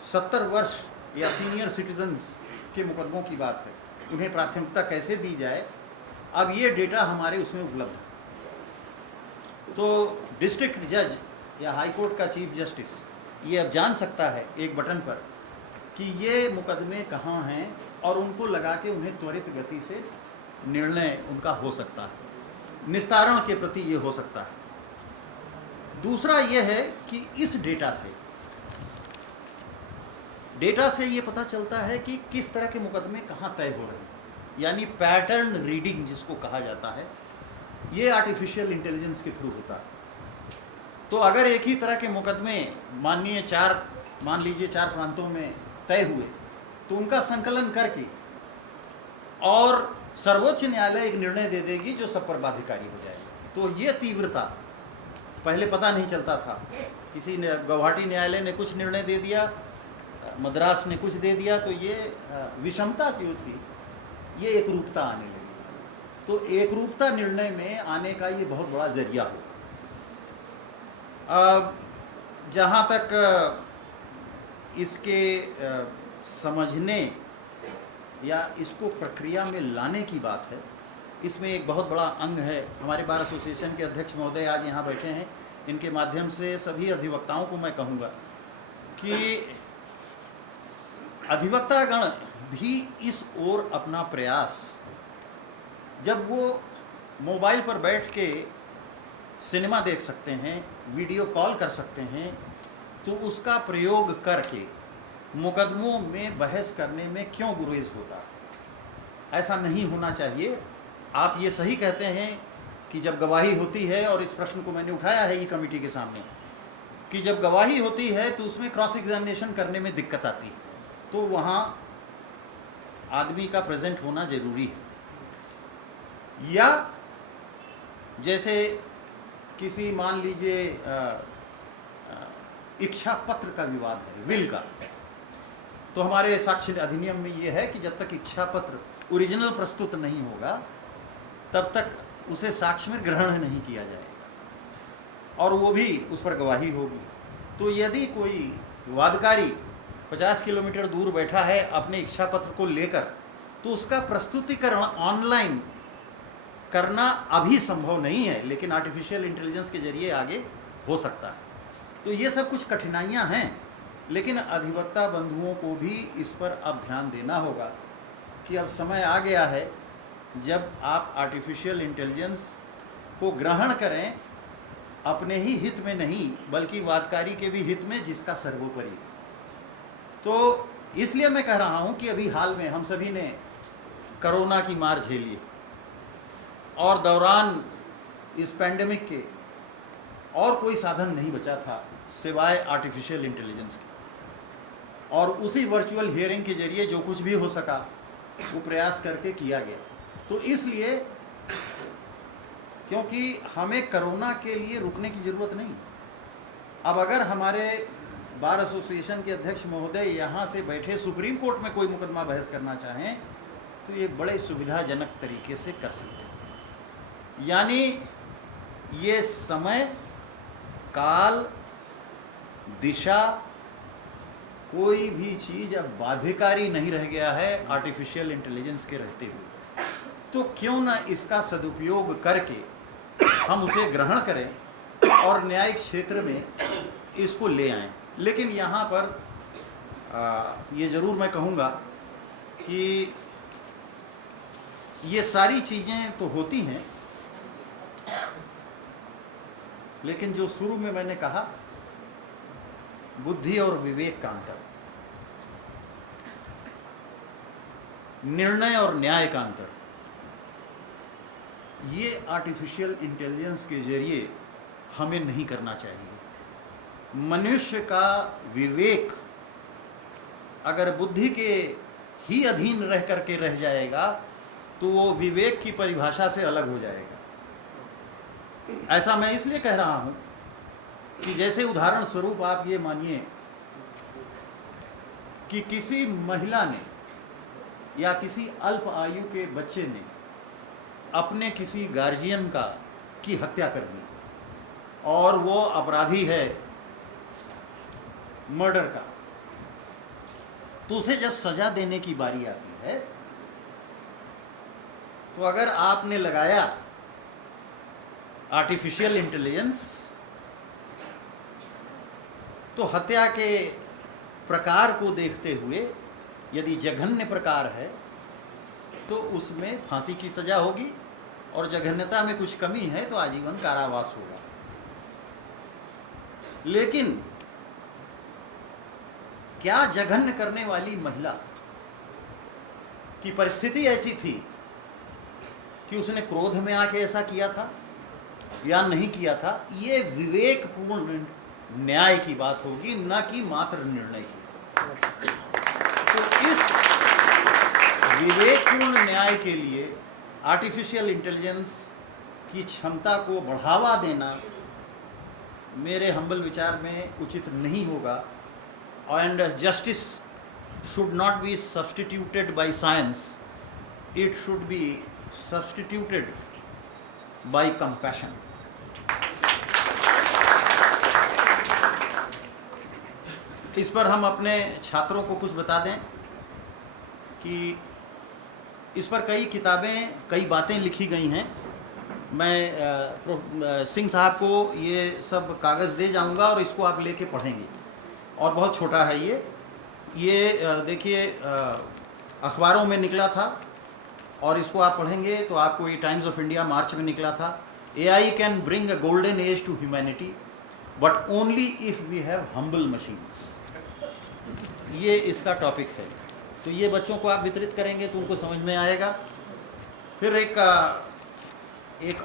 70 वर्ष या सीनियर सिटीजन्स के मुकदमों की बात है, उन्हें प्राथमिकता कैसे दी जाए, अब ये डेटा हमारे उसमें उपलब्ध है। तो डिस्ट्रिक्ट जज या हाई कोर्ट का चीफ जस्टिस ये अब जान सकता है एक बटन पर कि ये मुकदमे कहाँ हैं और उनको लगा के उन्हें त्वरित गति से निर्णय उनका हो सकता है, निस्तारण के प्रति ये हो सकता है। दूसरा ये है कि इस डेटा से ये पता चलता है कि किस तरह के मुकदमे कहाँ तय हो रहे हैं, यानी पैटर्न रीडिंग जिसको कहा जाता है, ये आर्टिफिशियल इंटेलिजेंस के थ्रू होता है। तो अगर एक ही तरह के मुकदमे मान लीजिए 4 प्रांतों में तय हुए, तो उनका संकलन करके और सर्वोच्च न्यायालय एक निर्णय दे देगी जो सब पर बाध्यकारी हो जाएगा। तो ये तीव्रता पहले पता नहीं चलता था, किसी ने गुवाहाटी न्यायालय ने कुछ निर्णय दे दिया, मद्रास ने कुछ दे दिया, तो ये विषमता जो थी ये एकरूपता आने लगी। तो एकरूपता निर्णय में आने का ये बहुत बड़ा जरिया हो। जहाँ तक इसके समझने या इसको प्रक्रिया में लाने की बात है, इसमें एक बहुत बड़ा अंग है। हमारे बार एसोसिएशन के अध्यक्ष महोदय आज यहाँ बैठे हैं, इनके माध्यम से सभी अधिवक्ताओं को मैं कहूँगा कि अधिवक्तागण भी इस ओर अपना प्रयास, जब वो मोबाइल पर बैठ के सिनेमा देख सकते हैं, वीडियो कॉल कर सकते हैं, तो उसका प्रयोग करके मुकदमों में बहस करने में क्यों गुरेज होता है। ऐसा नहीं होना चाहिए। आप ये सही कहते हैं कि जब गवाही होती है, और इस प्रश्न को मैंने उठाया है ये कमेटी के सामने, कि जब गवाही होती है तो उसमें क्रॉस एग्जामिनेशन करने में दिक्कत आती है, तो वहाँ आदमी का प्रेजेंट होना जरूरी है। या जैसे किसी मान लीजिए इच्छा पत्र का विवाद है, विल का, तो हमारे साक्ष्य अधिनियम में ये है कि जब तक इच्छा पत्र ओरिजिनल प्रस्तुत नहीं होगा तब तक उसे साक्ष्य में ग्रहण नहीं किया जाएगा और वो भी उस पर गवाही होगी। तो यदि कोई वादकारी 50 किलोमीटर दूर बैठा है अपने इच्छा पत्र को लेकर, तो उसका प्रस्तुतिकरण ऑनलाइन करना अभी संभव नहीं है, लेकिन आर्टिफिशियल इंटेलिजेंस के जरिए आगे हो सकता है। तो ये सब कुछ कठिनाइयां हैं, लेकिन अधिवक्ता बंधुओं को भी इस पर अब ध्यान देना होगा कि अब समय आ गया है जब आप आर्टिफिशियल इंटेलिजेंस को ग्रहण करें, अपने ही हित में नहीं बल्कि वादकारी के भी हित में, जिसका सर्वोपरि। तो इसलिए मैं कह रहा हूं कि अभी हाल में हम सभी ने कोरोना की मार झेली और दौरान इस पैंडेमिक के और कोई साधन नहीं बचा था सिवाय आर्टिफिशियल इंटेलिजेंस के, और उसी वर्चुअल हियरिंग के जरिए जो कुछ भी हो सका वो प्रयास करके किया गया। तो इसलिए क्योंकि हमें कोरोना के लिए रुकने की ज़रूरत नहीं। अब अगर हमारे बार एसोसिएशन के अध्यक्ष महोदय यहाँ से बैठे सुप्रीम कोर्ट में कोई मुकदमा बहस करना चाहें तो ये बड़े सुविधाजनक तरीके से कर सकते हैं। यानी ये समय, काल, दिशा, कोई भी चीज़ अब बाध्यकारी नहीं रह गया है आर्टिफिशियल इंटेलिजेंस के रहते हुए। तो क्यों ना इसका सदुपयोग करके हम उसे ग्रहण करें और न्यायिक क्षेत्र में इसको ले आएं। लेकिन यहाँ पर ये ज़रूर मैं कहूँगा कि ये सारी चीज़ें तो होती हैं, लेकिन जो शुरू में मैंने कहा बुद्धि और विवेक का अंतर, निर्णय और न्याय का अंतर, ये आर्टिफिशियल इंटेलिजेंस के जरिए हमें नहीं करना चाहिए। मनुष्य का विवेक अगर बुद्धि के ही अधीन रह करके रह जाएगा तो वो विवेक की परिभाषा से अलग हो जाएगा। ऐसा मैं इसलिए कह रहा हूँ कि जैसे उदाहरण स्वरूप आप ये मानिए कि किसी महिला ने या किसी अल्प आयु के बच्चे ने अपने किसी गार्जियन की हत्या कर दी और वो अपराधी है मर्डर का, तो उसे जब सजा देने की बारी आती है तो अगर आपने लगाया आर्टिफिशियल इंटेलिजेंस तो हत्या के प्रकार को देखते हुए यदि जघन्य प्रकार है तो उसमें फांसी की सजा होगी और जघन्यता में कुछ कमी है तो आजीवन कारावास होगा। लेकिन क्या जघन्य करने वाली महिला की परिस्थिति ऐसी थी कि उसने क्रोध में आके ऐसा किया था या नहीं किया था? ये विवेकपूर्ण न्याय की बात होगी, न कि मात्र निर्णय की। तो इस विवेकपूर्ण न्याय के लिए आर्टिफिशियल इंटेलिजेंस की क्षमता को बढ़ावा देना मेरे हम्बल विचार में उचित नहीं होगा। And justice should not be substituted by science, it should be substituted by compassion. इस पर हम अपने छात्रों को कुछ बता दें कि इस पर कई किताबें, कई बातें लिखी गई हैं। मैं सिंह साहब को ये सब कागज़ दे जाऊंगा और इसको आप लेके पढ़ेंगे, और बहुत छोटा है ये देखिए अखबारों में निकला था और इसको आप पढ़ेंगे तो आपको ये टाइम्स ऑफ इंडिया मार्च में निकला था। AI can bring a golden age to humanity but only if we have humble machines. ये इसका टॉपिक है, तो ये बच्चों को आप वितरित करेंगे तो उनको समझ में आएगा। फिर एक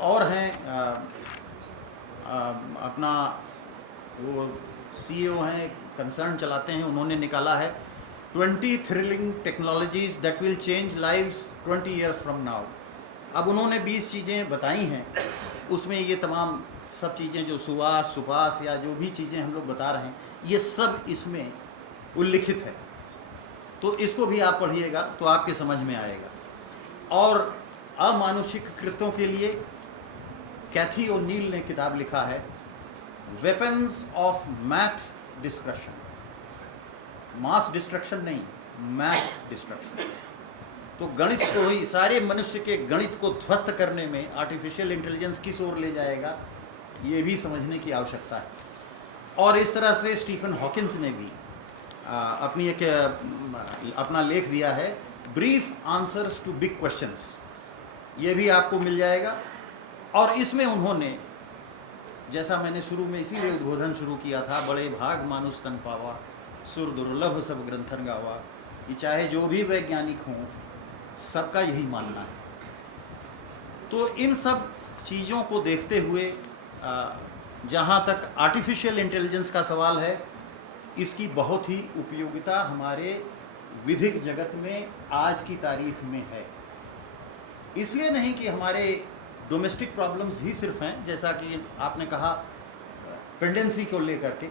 और हैं अपना वो CEO हैं, कंसर्न चलाते हैं, उन्होंने निकाला है 20 thrilling technologies that will change lives 20 years from now. अब उन्होंने 20 चीज़ें बताई हैं, उसमें ये तमाम सब चीज़ें जो सुपास या जो भी चीज़ें हम लोग बता रहे हैं ये सब इसमें उल्लिखित है। तो इसको भी आप पढ़िएगा तो आपके समझ में आएगा। और अमानुषिक कृत्यों के लिए कैथी ओ'नील ने किताब लिखा है, weapons of math destruction, mass destruction नहीं, मैथ डिस्ट्रक्शन। तो गणित को ही, सारे मनुष्य के गणित को ध्वस्त करने में आर्टिफिशियल इंटेलिजेंस किस ओर ले जाएगा, ये भी समझने की आवश्यकता है। और इस तरह से स्टीफन हॉकिंस ने भी अपना लेख दिया है, brief answers to big questions, ये भी आपको मिल जाएगा। और इसमें उन्होंने, जैसा मैंने शुरू में इसीलिए उद्बोधन शुरू किया था, बड़े भाग मानुष तन पावा, सुर दुर्लभ सब ग्रंथन गावा, कि चाहे जो भी वैज्ञानिक हों सबका यही मानना है। तो इन सब चीज़ों को देखते हुए जहाँ तक आर्टिफिशियल इंटेलिजेंस का सवाल है, इसकी बहुत ही उपयोगिता हमारे विधिक जगत में आज की तारीख में है। इसलिए नहीं कि हमारे डोमेस्टिक प्रॉब्लम्स ही सिर्फ हैं, जैसा कि आपने कहा पेंडेंसी को लेकर के,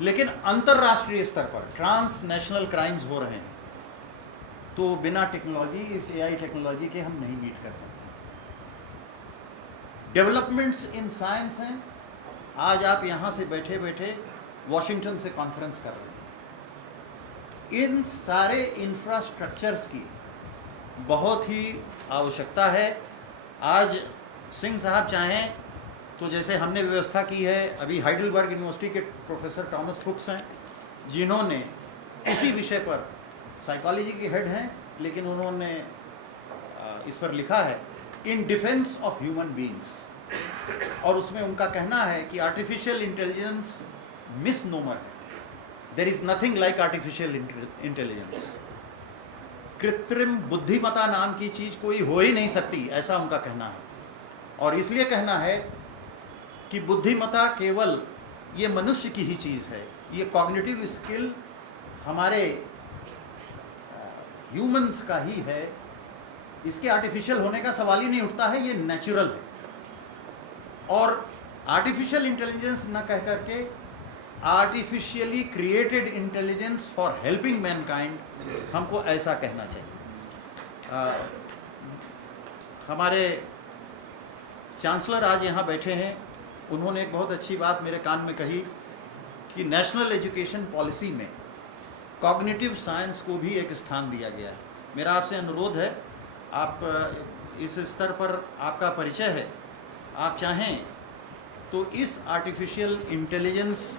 लेकिन अंतर्राष्ट्रीय स्तर पर ट्रांसनेशनल क्राइम्स हो रहे हैं, तो बिना टेक्नोलॉजी, इस एआई टेक्नोलॉजी के हम नहीं मीट कर सकते। डेवलपमेंट्स इन साइंस हैं, आज आप यहाँ से बैठे बैठे वॉशिंगटन से कॉन्फ्रेंस कर रहे हैं। इन सारे इंफ्रास्ट्रक्चर्स की बहुत ही आवश्यकता है। आज सिंह साहब चाहें तो जैसे हमने व्यवस्था की है, अभी हाइडेलबर्ग यूनिवर्सिटी के प्रोफेसर टॉमस हुक्स हैं, जिन्होंने इसी विषय पर, साइकोलॉजी के हेड हैं, लेकिन उन्होंने इस पर लिखा है in defence of human beings, और उसमें उनका कहना है कि आर्टिफिशियल इंटेलिजेंस मिसनोमर है, there is nothing like artificial intelligence. कृत्रिम बुद्धिमत्ता नाम की चीज़ कोई हो ही नहीं सकती, ऐसा उनका कहना है। और इसलिए कहना है कि बुद्धिमत्ता केवल ये मनुष्य की ही चीज़ है, ये कॉग्निटिव स्किल हमारे ह्यूमंस का ही है, इसके आर्टिफिशियल होने का सवाल ही नहीं उठता है, ये नेचुरल है। और आर्टिफिशियल इंटेलिजेंस न कह करके artificially created intelligence for helping Mankind, हमको ऐसा कहना चाहिए। हमारे चांसलर आज यहाँ बैठे हैं, उन्होंने एक बहुत अच्छी बात मेरे कान में कही कि नेशनल एजुकेशन पॉलिसी में कॉग्निटिव साइंस को भी एक स्थान दिया गया है। मेरा आपसे अनुरोध है, आप इस स्तर पर आपका परिचय है, आप चाहें तो इस आर्टिफिशियल इंटेलिजेंस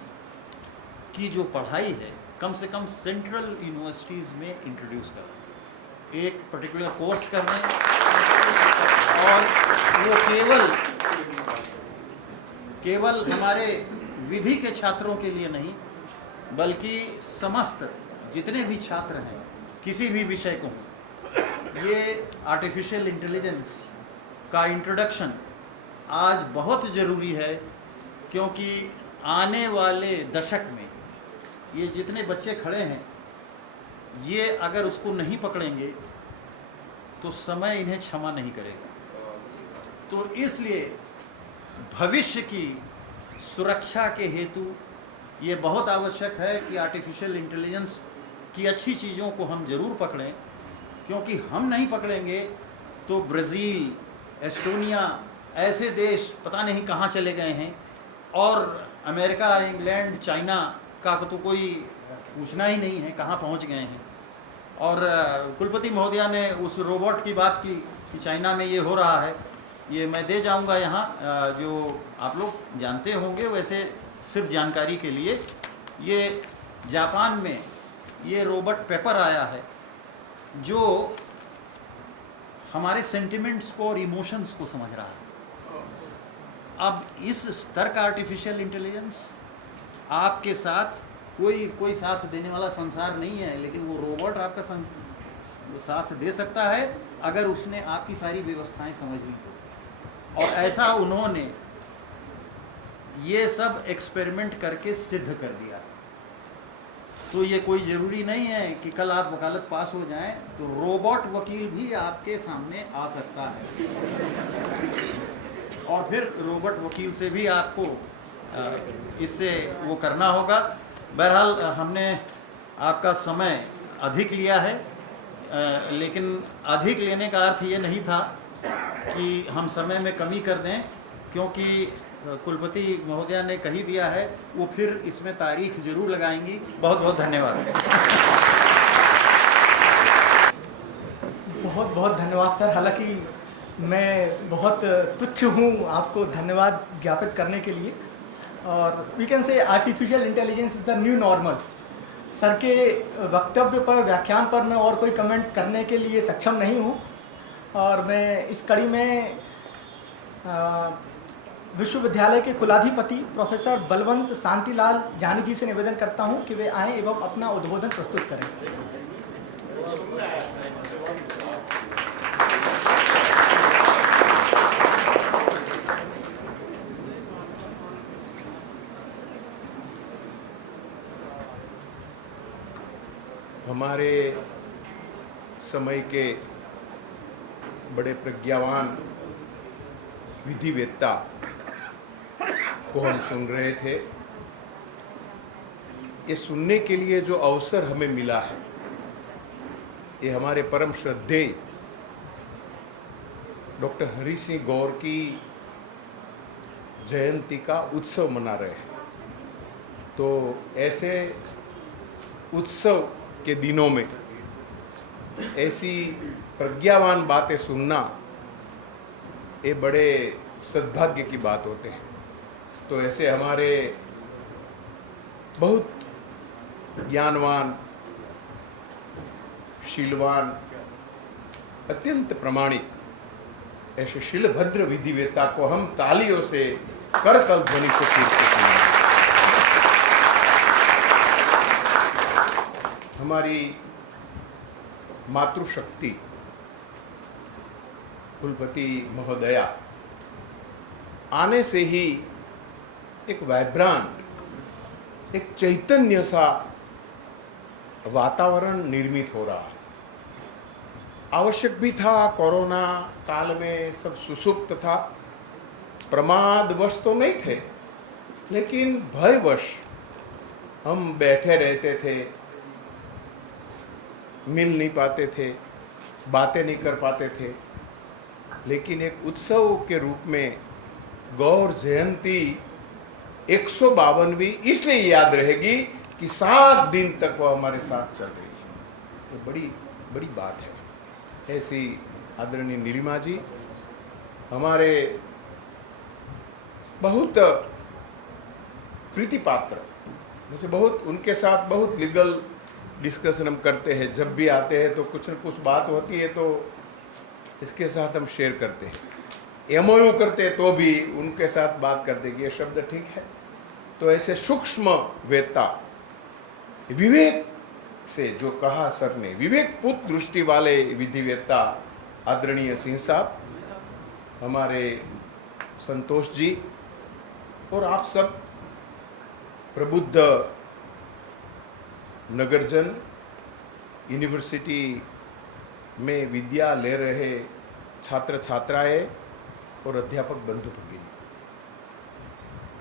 की जो पढ़ाई है कम से कम सेंट्रल यूनिवर्सिटीज़ में इंट्रोड्यूस करें, एक पर्टिकुलर कोर्स कर लें, और वो केवल हमारे विधि के छात्रों के लिए नहीं, बल्कि समस्त जितने भी छात्र हैं किसी भी विषय को, ये आर्टिफिशियल इंटेलिजेंस का इंट्रोडक्शन आज बहुत ज़रूरी है। क्योंकि आने वाले दशक में ये जितने बच्चे खड़े हैं, ये अगर उसको नहीं पकड़ेंगे तो समय इन्हें क्षमा नहीं करेगा। तो इसलिए भविष्य की सुरक्षा के हेतु ये बहुत आवश्यक है कि आर्टिफिशियल इंटेलिजेंस की अच्छी चीज़ों को हम ज़रूर पकड़ें, क्योंकि हम नहीं पकड़ेंगे तो ब्राज़ील, एस्टोनिया, ऐसे देश पता नहीं कहाँ चले गए हैं, और अमेरिका, इंग्लैंड, चाइना का तो कोई पूछना ही नहीं है कहाँ पहुँच गए हैं। और कुलपति महोदया ने उस रोबोट की बात की कि चाइना में ये हो रहा है, ये मैं दे जाऊंगा यहाँ, जो आप लोग जानते होंगे, वैसे सिर्फ जानकारी के लिए, ये जापान में ये रोबोट पेपर आया है जो हमारे सेंटिमेंट्स को और इमोशंस को समझ रहा है। अब इस स्तर का आर्टिफिशियल इंटेलिजेंस आपके साथ कोई साथ देने वाला संसार नहीं है, लेकिन वो रोबोट आपका साथ दे सकता है अगर उसने आपकी सारी व्यवस्थाएं समझ ली तो। और ऐसा उन्होंने ये सब एक्सपेरिमेंट करके सिद्ध कर दिया। तो ये कोई ज़रूरी नहीं है कि कल आप वकालत पास हो जाएं तो रोबोट वकील भी आपके सामने आ सकता है, और फिर रोबोट वकील से भी आपको इससे वो करना होगा। बहरहाल हमने आपका समय अधिक लिया है, लेकिन अधिक लेने का अर्थ ये नहीं था कि हम समय में कमी कर दें, क्योंकि कुलपति महोदया ने कही दिया है, वो फिर इसमें तारीख जरूर लगाएंगी। बहुत बहुत धन्यवाद। बहुत बहुत धन्यवाद सर। हालांकि मैं बहुत तुच्छ हूँ आपको धन्यवाद ज्ञापित करने के लिए, और we can say artificial intelligence is the new normal. Sir के वक्तव्य पर, व्याख्यान पर मैं और कोई कमेंट करने के लिए सक्षम नहीं हूँ, और मैं इस कड़ी में विश्वविद्यालय के कुलाधिपति प्रोफेसर बलवंत शांतिलाल जानी जी से निवेदन करता हूँ कि वे आएँ एवं अपना उद्बोधन प्रस्तुत करें। हमारे समय के बड़े प्रज्ञावान विधिवेत्ता को हम सुन रहे थे। ये सुनने के लिए जो अवसर हमें मिला है, ये हमारे परम श्रद्धेय डॉक्टर हरि सिंह गौर की जयंती का उत्सव मना रहे हैं। तो ऐसे उत्सव के दिनों में ऐसी प्रज्ञावान बातें सुनना ये बड़े सद्भाग्य की बात होते हैं। तो ऐसे हमारे बहुत ज्ञानवान, शीलवान, अत्यंत प्रामाणिक ऐसे शीलभद्र विधिवेत्ता को हम तालियों से करकल ध्वनि से फिर से सुनाएं। हमारी मातृशक्ति कुलपति महोदया आने से ही एक वाइब्रेंट, एक चैतन्य सा वातावरण निर्मित हो रहा है। आवश्यक भी था। कोरोना काल में सब सुसुप्त था, प्रमादवश तो नहीं थे, लेकिन भयवश हम बैठे रहते थे, मिल नहीं पाते थे, बातें नहीं कर पाते थे। लेकिन एक उत्सव के रूप में गौर जयंती 152वीं इसलिए याद रहेगी कि 7 दिन तक वो हमारे साथ चल रही है। ये बड़ी बड़ी बात है। ऐसी आदरणीय नीलिमा जी हमारे बहुत प्रीतिपात्र, मुझे बहुत उनके साथ बहुत लीगल डिस्कशन हम करते हैं। जब भी आते हैं तो कुछ न कुछ बात होती है, तो इसके साथ हम शेयर करते हैं। एमओयू करते तो भी उनके साथ बात करते कि ये शब्द ठीक है। तो ऐसे सूक्ष्म वेत्ता, विवेक से जो कहा सर ने, विवेक पुत दृष्टि वाले विधिवेत्ता आदरणीय सिंह साहब, हमारे संतोष जी और आप सब प्रबुद्ध नगरजन, यूनिवर्सिटी में विद्या ले रहे छात्र छात्राएं और अध्यापक बंधु भगिनी।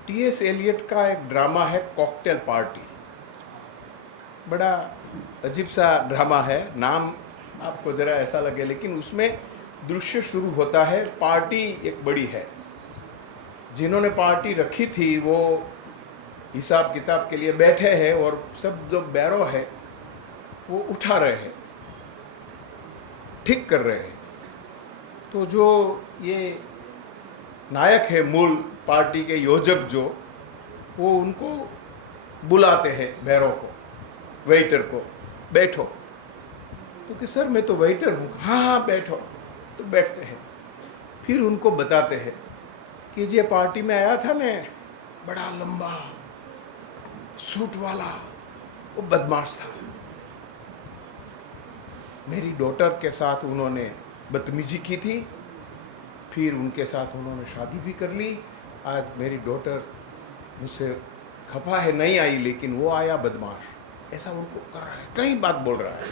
टी.एस. एलियट का एक ड्रामा है कॉकटेल पार्टी, बड़ा अजीब सा ड्रामा है, नाम आपको ज़रा ऐसा लगे, लेकिन उसमें दृश्य शुरू होता है, पार्टी एक बड़ी है, जिन्होंने पार्टी रखी थी वो हिसाब किताब के लिए बैठे हैं और सब जो बैरो है वो उठा रहे हैं, ठीक कर रहे हैं। तो जो ये नायक है, मूल पार्टी के योजक जो, वो उनको बुलाते हैं, बैरो को, वेटर को, बैठो। तो कि सर मैं तो वेटर हूँ। हाँ हाँ बैठो। तो बैठते हैं। फिर उनको बताते हैं कि ये पार्टी में आया था ना, बड़ा लंबा सूट वाला, वो बदमाश था, मेरी डॉटर के साथ उन्होंने बदतमीजी की थी, फिर उनके साथ उन्होंने शादी भी कर ली। आज मेरी डॉटर मुझसे खफा है, नहीं आई, लेकिन वो आया बदमाश, ऐसा उनको कर रहा है, कई बात बोल रहा है।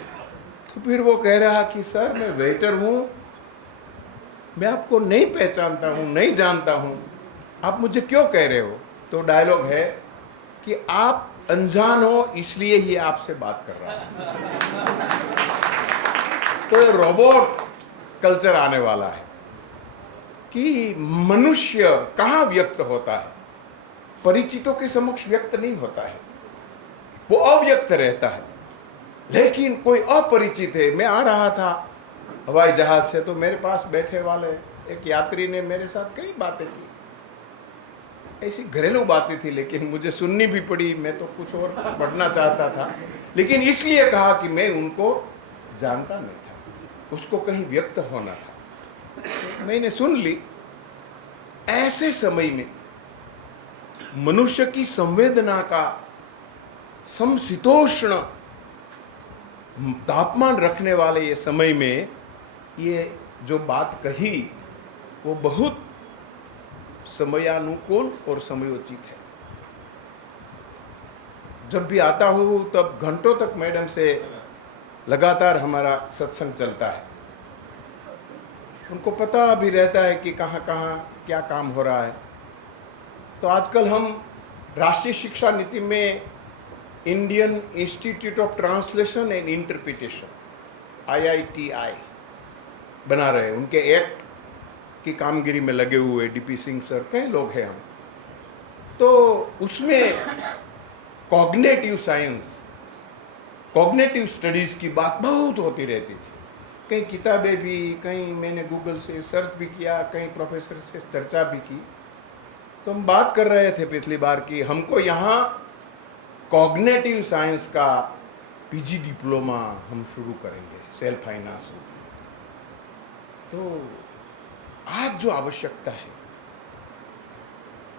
तो फिर वो कह रहा कि सर मैं वेटर हूँ, मैं आपको नहीं पहचानता हूँ, नहीं जानता हूँ, आप मुझे क्यों कह रहे हो। तो डायलॉग है कि आप अनजान हो इसलिए ही आपसे बात कर रहा हूं। तो ये रोबोट कल्चर आने वाला है कि मनुष्य कहाँ व्यक्त होता है, परिचितों के समक्ष व्यक्त नहीं होता है, वो अव्यक्त रहता है। लेकिन कोई अपरिचित है, मैं आ रहा था हवाई जहाज से, तो मेरे पास बैठे वाले एक यात्री ने मेरे साथ कई बातें की, ऐसी घरेलू बातें थी, लेकिन मुझे सुननी भी पड़ी। मैं तो कुछ और पढ़ना चाहता था, लेकिन इसलिए कहा कि मैं उनको जानता नहीं था, उसको कहीं व्यक्त होना था। मैंने सुन ली। ऐसे समय में मनुष्य की संवेदना का समशीतोष्ण तापमान रखने वाले ये समय में ये जो बात कही वो बहुत समयानुकूल और समयोचित है। जब भी आता हूँ तब घंटों तक मैडम से लगातार हमारा सत्संग चलता है। उनको पता भी रहता है कि कहाँ कहाँ क्या काम हो रहा है। तो आजकल हम राष्ट्रीय शिक्षा नीति में Indian institute of translation and interpretation IITI बना रहे हैं। उनके एक्ट की कामगिरी में लगे हुए DP सिंह सर, कई लोग हैं हम। तो उसमें कॉग्निटिव साइंस, कॉग्निटिव स्टडीज़ की बात बहुत होती रहती थी। कई किताबें भी, कहीं मैंने गूगल से सर्च भी किया, कई प्रोफेसर से चर्चा भी की। तो हम बात कर रहे थे पिछली बार कि हमको यहाँ कॉग्निटिव साइंस का PG डिप्लोमा हम शुरू करेंगे, सेल्फ फाइनेंस। तो आज जो आवश्यकता है,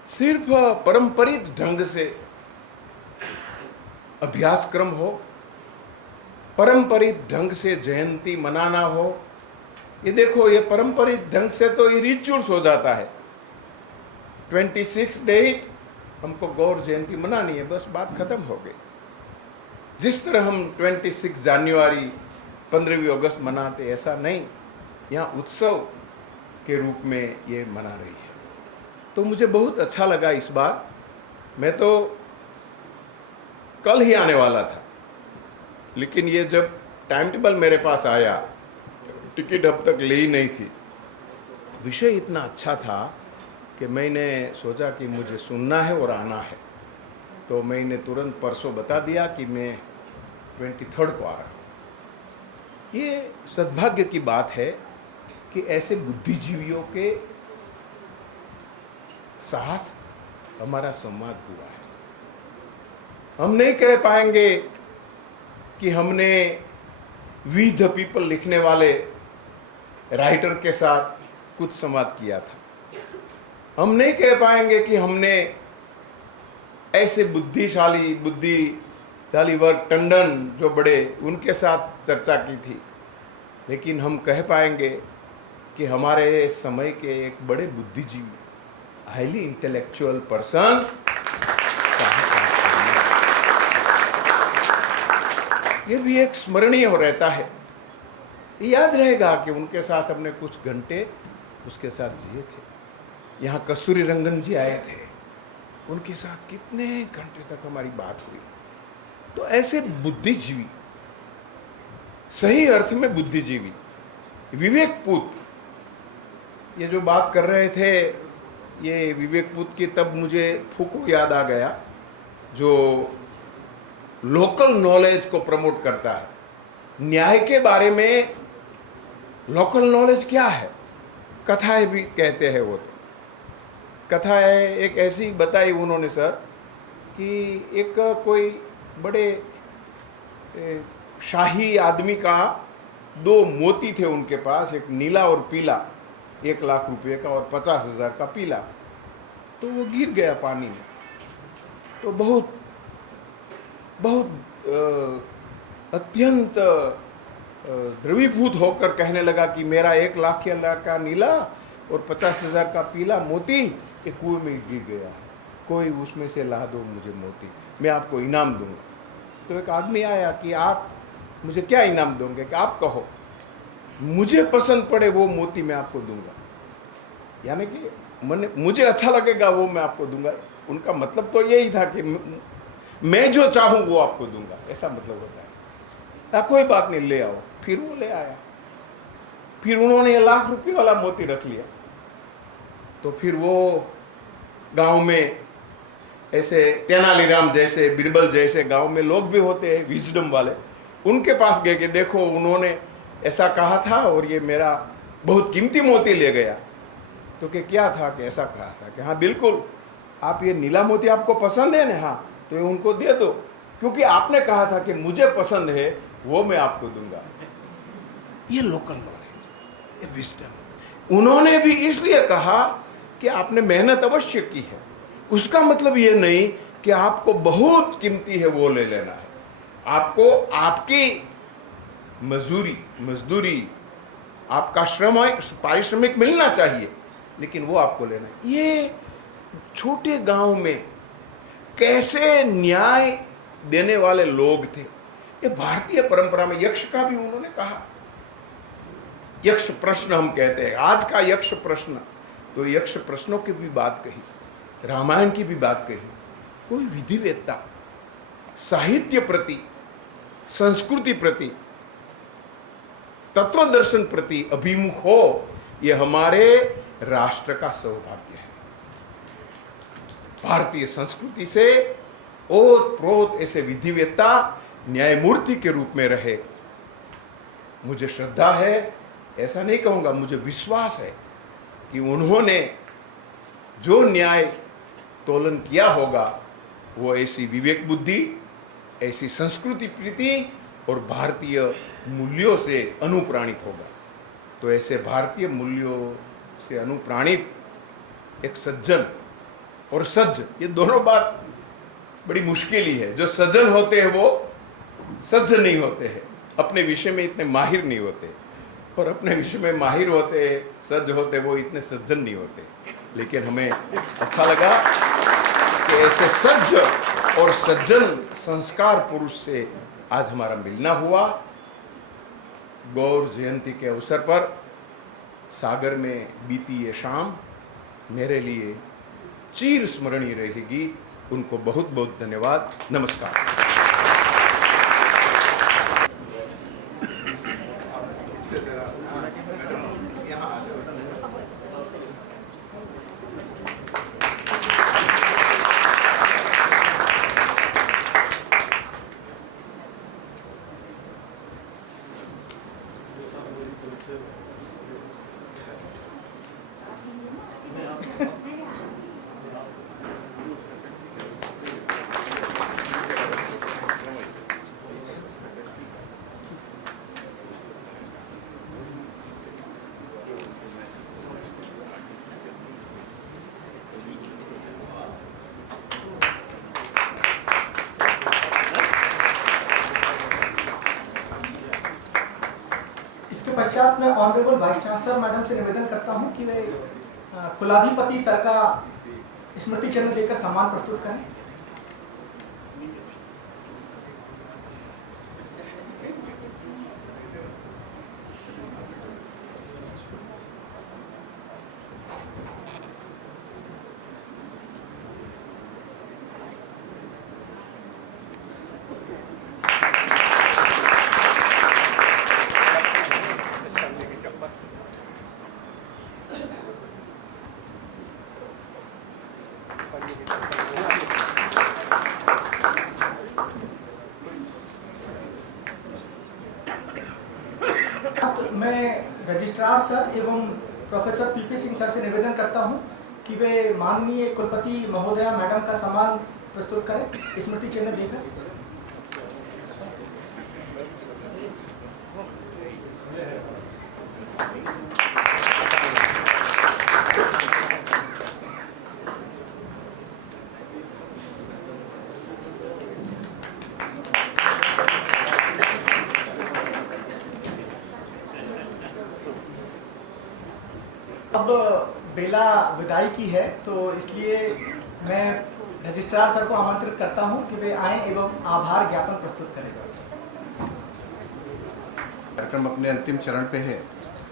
सिर्फ पारंपरिक ढंग से अभ्यासक्रम हो, पारंपरिक ढंग से जयंती मनाना हो। ये देखो, ये पारंपरिक ढंग से तो ये रिचुअल्स हो जाता है। 26 डेट हमको गौर जयंती मनानी है, बस बात खत्म हो गई। जिस तरह हम 26 जनवरी 15 अगस्त मनाते, ऐसा नहीं, यहाँ उत्सव के रूप में ये मना रही है। तो मुझे बहुत अच्छा लगा इस बार। मैं तो कल ही आने वाला था, लेकिन ये जब टाइम टेबल मेरे पास आया, टिकट अब तक ली नहीं थी, विषय इतना अच्छा था कि मैंने सोचा कि मुझे सुनना है और आना है। तो मैंने तुरंत परसों बता दिया कि मैं 23 को आ रहा हूँ। ये सद्भाग्य की बात है कि ऐसे बुद्धिजीवियों के साथ हमारा संवाद हुआ है। हम नहीं कह पाएंगे कि हमने वी द पीपल लिखने वाले राइटर के साथ कुछ संवाद किया था। हम नहीं कह पाएंगे कि हमने ऐसे बुद्धिशाली वर्ग टंडन जो बड़े, उनके साथ चर्चा की थी। लेकिन हम कह पाएंगे कि हमारे समय के एक बड़े बुद्धिजीवी, हाईली इंटेलेक्चुअल पर्सन, ये भी एक स्मरणीय हो रहता है। ये याद रहेगा कि उनके साथ हमने कुछ घंटे उसके साथ जिए थे। यहाँ कस्तूरी रंगन जी आए थे, उनके साथ कितने घंटे तक हमारी बात हुई। तो ऐसे बुद्धिजीवी, सही अर्थ में बुद्धिजीवी, विवेकपूत, ये जो बात कर रहे थे, ये विवेकपूत की, तब मुझे फूको याद आ गया, जो लोकल नॉलेज को प्रमोट करता है। न्याय के बारे में लोकल नॉलेज क्या है, कथाएं भी कहते हैं। वो तो कथाएं एक ऐसी बताई उन्होंने सर कि एक कोई बड़े शाही आदमी का 2 मोती थे उनके पास, एक नीला और पीला, 1 लाख रुपए का और 50,000 का पीला। तो वो गिर गया पानी में। तो बहुत अत्यंत द्रवीभूत होकर कहने लगा कि मेरा 1 लाख का नीला और 50,000 का पीला मोती एक कुएं में गिर गया, कोई उसमें से ला दो मुझे मोती, मैं आपको इनाम दूंगा। तो एक आदमी आया कि आप मुझे क्या इनाम दोगे, कि आप कहो, मुझे पसंद पड़े वो मोती मैं आपको दूंगा, यानी कि मुझे अच्छा लगेगा वो मैं आपको दूंगा। उनका मतलब तो यही था कि मैं जो चाहूँ वो आपको दूंगा, ऐसा मतलब होता है। कोई बात नहीं, ले आओ। फिर वो ले आया। फिर उन्होंने ₹1,00,000 वाला मोती रख लिया। तो फिर वो गांव में ऐसे तेनालीराम जैसे, बीरबल जैसे गांव में लोग भी होते हैं विजडम वाले, उनके पास गए कि देखो उन्होंने ऐसा कहा था और ये मेरा बहुत कीमती मोती ले गया। तो कि क्या था कि ऐसा कहा था कि हाँ बिल्कुल, आप ये नीला मोती आपको पसंद है ना, हाँ तो ये उनको दे दो, क्योंकि आपने कहा था कि मुझे पसंद है वो मैं आपको दूंगा। ये लोकल नॉलेज, ये विजडम। उन्होंने भी इसलिए कहा कि आपने मेहनत अवश्य की है, उसका मतलब ये नहीं कि आपको बहुत कीमती है वो ले लेना है। आपको आपकी मजदूरी आपका श्रम पारिश्रमिक मिलना चाहिए, लेकिन वो आपको लेना है। ये छोटे गांव में कैसे न्याय देने वाले लोग थे। ये भारतीय परंपरा में यक्ष का भी उन्होंने कहा, यक्ष प्रश्न हम कहते हैं आज का यक्ष प्रश्न, तो यक्ष प्रश्नों की भी बात कही, रामायण की भी बात कही। कोई विधिवेत्ता साहित्य प्रति, संस्कृति प्रति, तत्व दर्शन प्रति अभिमुख हो, यह हमारे राष्ट्र का सौभाग्य है। भारतीय संस्कृति से ओत प्रोत ऐसे विधिवेत्ता न्यायमूर्ति के रूप में रहे। मुझे श्रद्धा है, ऐसा नहीं कहूंगा, मुझे विश्वास है कि उन्होंने जो न्याय तोलन किया होगा वो ऐसी विवेक बुद्धि, ऐसी संस्कृति प्रीति और भारतीय मूल्यों से अनुप्राणित होगा। तो ऐसे भारतीय मूल्यों से अनुप्राणित एक सज्जन और सज्ज, ये दोनों बात बड़ी मुश्किल ही है। जो सज्जन होते हैं वो सज्ज नहीं होते हैं, अपने विषय में इतने माहिर नहीं होते, और अपने विषय में माहिर होते, सज्ज होते, वो इतने सज्जन नहीं होते। लेकिन हमें अच्छा लगा कि ऐसे सज्ज और सज्जन संस्कार पुरुष से आज हमारा मिलना हुआ। गौर जयंती के अवसर पर सागर में बीती ये शाम मेरे लिए चिर स्मरणीय रहेगी। उनको बहुत बहुत धन्यवाद। नमस्कार। इसके पश्चात मैं ऑनरेबल वाइस चांसलर मैडम से निवेदन करता हूं कि वे कुलाधिपति सर का स्मृति चिन्ह देकर सम्मान प्रस्तुत करें। मैं रजिस्ट्रार सर एवं प्रोफेसर पीपी सिंह सर से निवेदन करता हूं कि वे माननीय कुलपति महोदया मैडम का सम्मान प्रस्तुत करें स्मृति चिन्ह देकर। अब बेला विदाई की है, तो इसलिए मैं रजिस्ट्रार सर को आमंत्रित करता हूं कि वे आएं एवं आभार ज्ञापन प्रस्तुत करें। कार्यक्रम अपने अंतिम चरण पे है।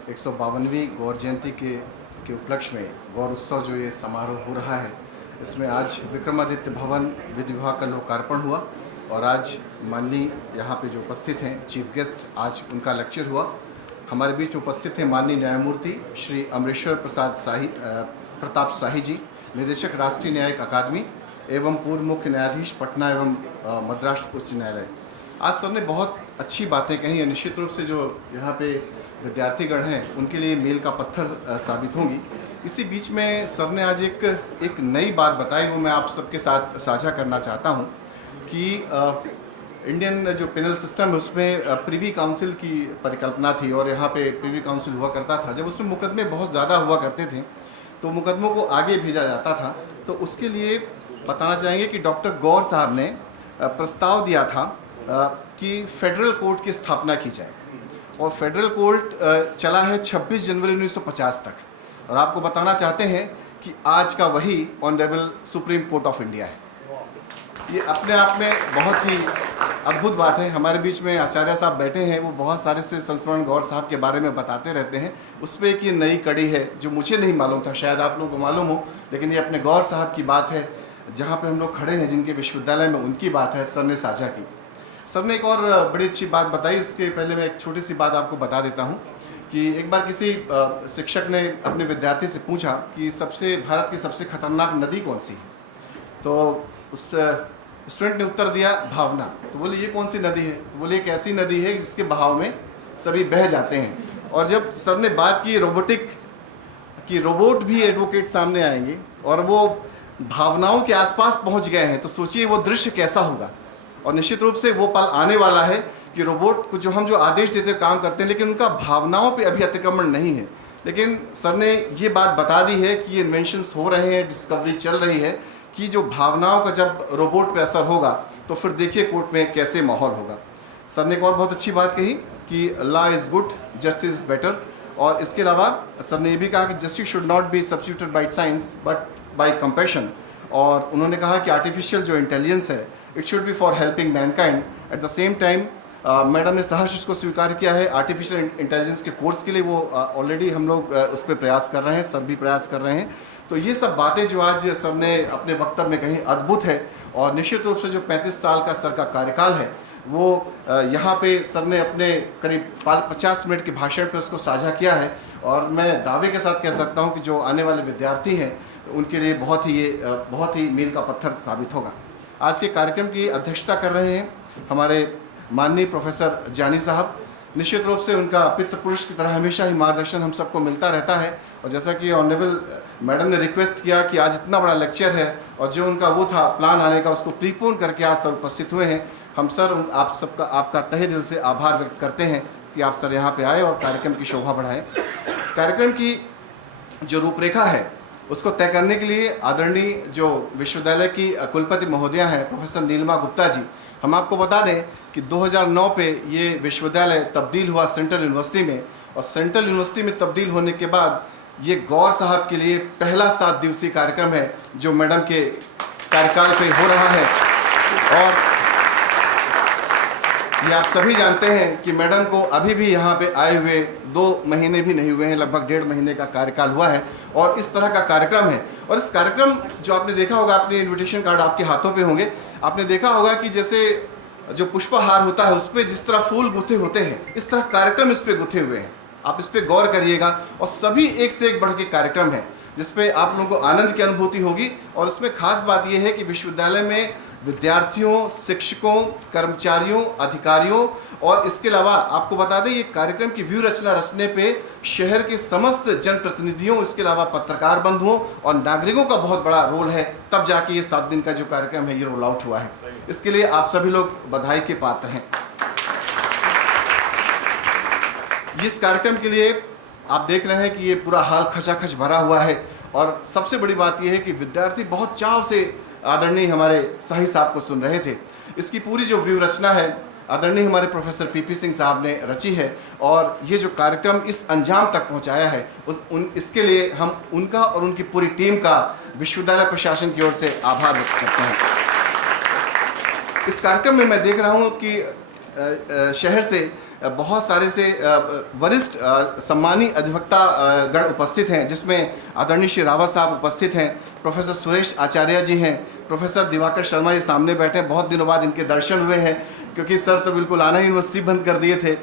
152वीं गौर जयंती के उपलक्ष्य में गौर उत्सव जो ये समारोह हो रहा है, इसमें आज विक्रमादित्य भवन विधि विभाग का लोकार्पण हुआ और आज माननीय यहाँ पे जो उपस्थित हैं चीफ गेस्ट, आज उनका लेक्चर हुआ। हमारे बीच उपस्थित हैं माननीय न्यायमूर्ति श्री अमरेश्वर प्रताप शाही जी, निदेशक राष्ट्रीय न्यायिक अकादमी एवं पूर्व मुख्य न्यायाधीश पटना एवं मद्रास उच्च न्यायालय। आज सर ने बहुत अच्छी बातें कही, निश्चित रूप से जो यहाँ पे विद्यार्थीगण हैं उनके लिए मील का पत्थर साबित होंगी। इसी बीच में सर ने आज एक नई बात बताई, वो मैं आप सबके साथ साझा करना चाहता हूँ कि इंडियन जो पेनल सिस्टम है उसमें प्रीवी काउंसिल की परिकल्पना थी और यहाँ पे प्रीवी काउंसिल हुआ करता था। जब उसमें मुकदमे बहुत ज़्यादा हुआ करते थे तो मुकदमों को आगे भेजा जाता था। तो उसके लिए बताना चाहेंगे कि डॉक्टर गौर साहब ने प्रस्ताव दिया था कि फेडरल कोर्ट की स्थापना की जाए और फेडरल कोर्ट चला है 26 जनवरी 1950 तक। और आपको बताना चाहते हैं कि आज का वही honourable supreme Court of India है। ये अपने आप में बहुत ही अद्भुत बात है। हमारे बीच में आचार्य साहब बैठे हैं, वो बहुत सारे से संस्मरण गौर साहब के बारे में बताते रहते हैं। उस पर एक ये नई कड़ी है जो मुझे नहीं मालूम था, शायद आप लोगों को मालूम हो, लेकिन ये अपने गौर साहब की बात है जहाँ पे हम लोग खड़े हैं, जिनके विश्वविद्यालय में उनकी बात है, सर ने साझा की। सर ने एक और बड़ी अच्छी बात बताई। इसके पहले मैं एक छोटी सी बात आपको बता देता हूँ कि एक बार किसी शिक्षक ने अपने विद्यार्थी से पूछा कि भारत की सबसे खतरनाक नदी कौन सी है। तो उस स्टूडेंट ने उत्तर दिया भावना। तो बोले ये कौन सी नदी है? तो बोले एक ऐसी नदी है जिसके बहाव में सभी बह जाते हैं। और जब सर ने बात की रोबोटिक कि रोबोट भी एडवोकेट सामने आएंगे और वो भावनाओं के आसपास पहुंच गए हैं, तो सोचिए वो दृश्य कैसा होगा। और निश्चित रूप से वो पल आने वाला है कि रोबोट को जो आदेश देते काम करते हैं, लेकिन उनका भावनाओं पे अभी अतिक्रमण नहीं है। लेकिन सर ने ये बात बता दी है कि ये इन्वेंशंस हो रहे हैं, डिस्कवरी चल रही है कि जो भावनाओं का जब रोबोट पे असर होगा तो फिर देखिए कोर्ट में कैसे माहौल होगा। सर ने एक और बहुत अच्छी बात कही कि law is good, justice is better. और इसके अलावा सर ने ये भी कहा कि justice should not be substituted by science but by compassion. और उन्होंने कहा कि आर्टिफिशियल जो इंटेलिजेंस है it should B for helping Mankind. At the same time madam ने सहर्ष उसको स्वीकार किया है आर्टिफिशियल इंटेलिजेंस के कोर्स के लिए। वो ऑलरेडी हम लोग उस पर प्रयास कर रहे हैं, सर भी प्रयास कर रहे हैं। तो ये सब बातें जो आज सर ने अपने वक्तव्य में कहीं अद्भुत है। और निश्चित रूप से जो 35 साल का सर का कार्यकाल है वो यहाँ पे सर ने अपने करीब 50 मिनट के भाषण पे उसको साझा किया है। और मैं दावे के साथ कह सकता हूँ कि जो आने वाले विद्यार्थी हैं उनके लिए बहुत ही मील का पत्थर साबित होगा। आज के कार्यक्रम की अध्यक्षता कर रहे हैं हमारे माननीय प्रोफेसर जानी साहब। निश्चित रूप से उनका पितृ पुरुष की तरह हमेशा ही मार्गदर्शन हम सबको मिलता रहता है। और जैसा कि ऑनरेबल मैडम ने रिक्वेस्ट किया कि आज इतना बड़ा लेक्चर है और जो उनका वो था प्लान आने का उसको प्रीपोन करके आज सर उपस्थित हुए हैं। हम सर आपका तहे दिल से आभार व्यक्त करते हैं कि आप सर यहाँ पे आए और कार्यक्रम की शोभा बढ़ाएं। कार्यक्रम की जो रूपरेखा है उसको तय करने के लिए आदरणीय जो विश्वविद्यालय की कुलपति महोदया हैं प्रोफेसर नीलिमा गुप्ता जी, हम आपको बता दें कि 2009 पे ये विश्वविद्यालय तब्दील हुआ सेंट्रल यूनिवर्सिटी में। और सेंट्रल यूनिवर्सिटी में तब्दील होने के बाद ये गौर साहब के लिए पहला 7 दिवसीय कार्यक्रम है जो मैडम के कार्यकाल पे हो रहा है। और ये आप सभी जानते हैं कि मैडम को अभी भी यहाँ पे आए हुए 2 महीने भी नहीं हुए हैं, लगभग 1.5 महीने का कार्यकाल हुआ है। और इस तरह का कार्यक्रम है। और इस कार्यक्रम जो आपने देखा होगा, अपने इन्विटेशन कार्ड आपके हाथों पे होंगे, आपने देखा होगा कि जैसे जो पुष्पहार होता है उस पर जिस तरह फूल गुथे होते हैं, इस तरह कार्यक्रम इस पर गुथे हुए हैं। आप इस पर गौर करिएगा। और सभी एक से एक बढ़ के कार्यक्रम है जिसपे आप लोगों को आनंद की अनुभूति होगी। और इसमें खास बात यह है कि विश्वविद्यालय में विद्यार्थियों, शिक्षकों, कर्मचारियों, अधिकारियों और इसके अलावा आपको बता दें ये कार्यक्रम की व्यू रचना रचने पे शहर के समस्त जनप्रतिनिधियों, इसके अलावा पत्रकार बंधुओं और नागरिकों का बहुत बड़ा रोल है। तब जाके ये 7 दिन का जो कार्यक्रम है ये रोल आउट हुआ है। इसके लिए आप सभी लोग बधाई के पात्र हैं। इस कार्यक्रम के लिए आप देख रहे हैं कि ये पूरा हाल खचाखच भरा हुआ है। और सबसे बड़ी बात यह है कि विद्यार्थी बहुत चाव से आदरणीय हमारे शाही साहब को सुन रहे थे। इसकी पूरी जो व्यू रचना है आदरणीय हमारे प्रोफेसर पीपी सिंह साहब ने रची है। और ये जो कार्यक्रम इस अंजाम तक पहुंचाया है इसके लिए हम उनका और उनकी पूरी टीम का विश्वविद्यालय प्रशासन की ओर से आभार व्यक्त करते हैं। इस कार्यक्रम में मैं देख रहा हूँ कि शहर से बहुत सारे से वरिष्ठ सम्मानी अधिवक्ता गण उपस्थित हैं, जिसमें आदरणीय श्री रावत साहब उपस्थित हैं, प्रोफेसर सुरेश आचार्य जी हैं, प्रोफेसर दिवाकर शर्मा ये सामने बैठे हैं। बहुत दिनों बाद इनके दर्शन हुए हैं, क्योंकि सर तो बिल्कुल आना यूनिवर्सिटी बंद कर दिए थे।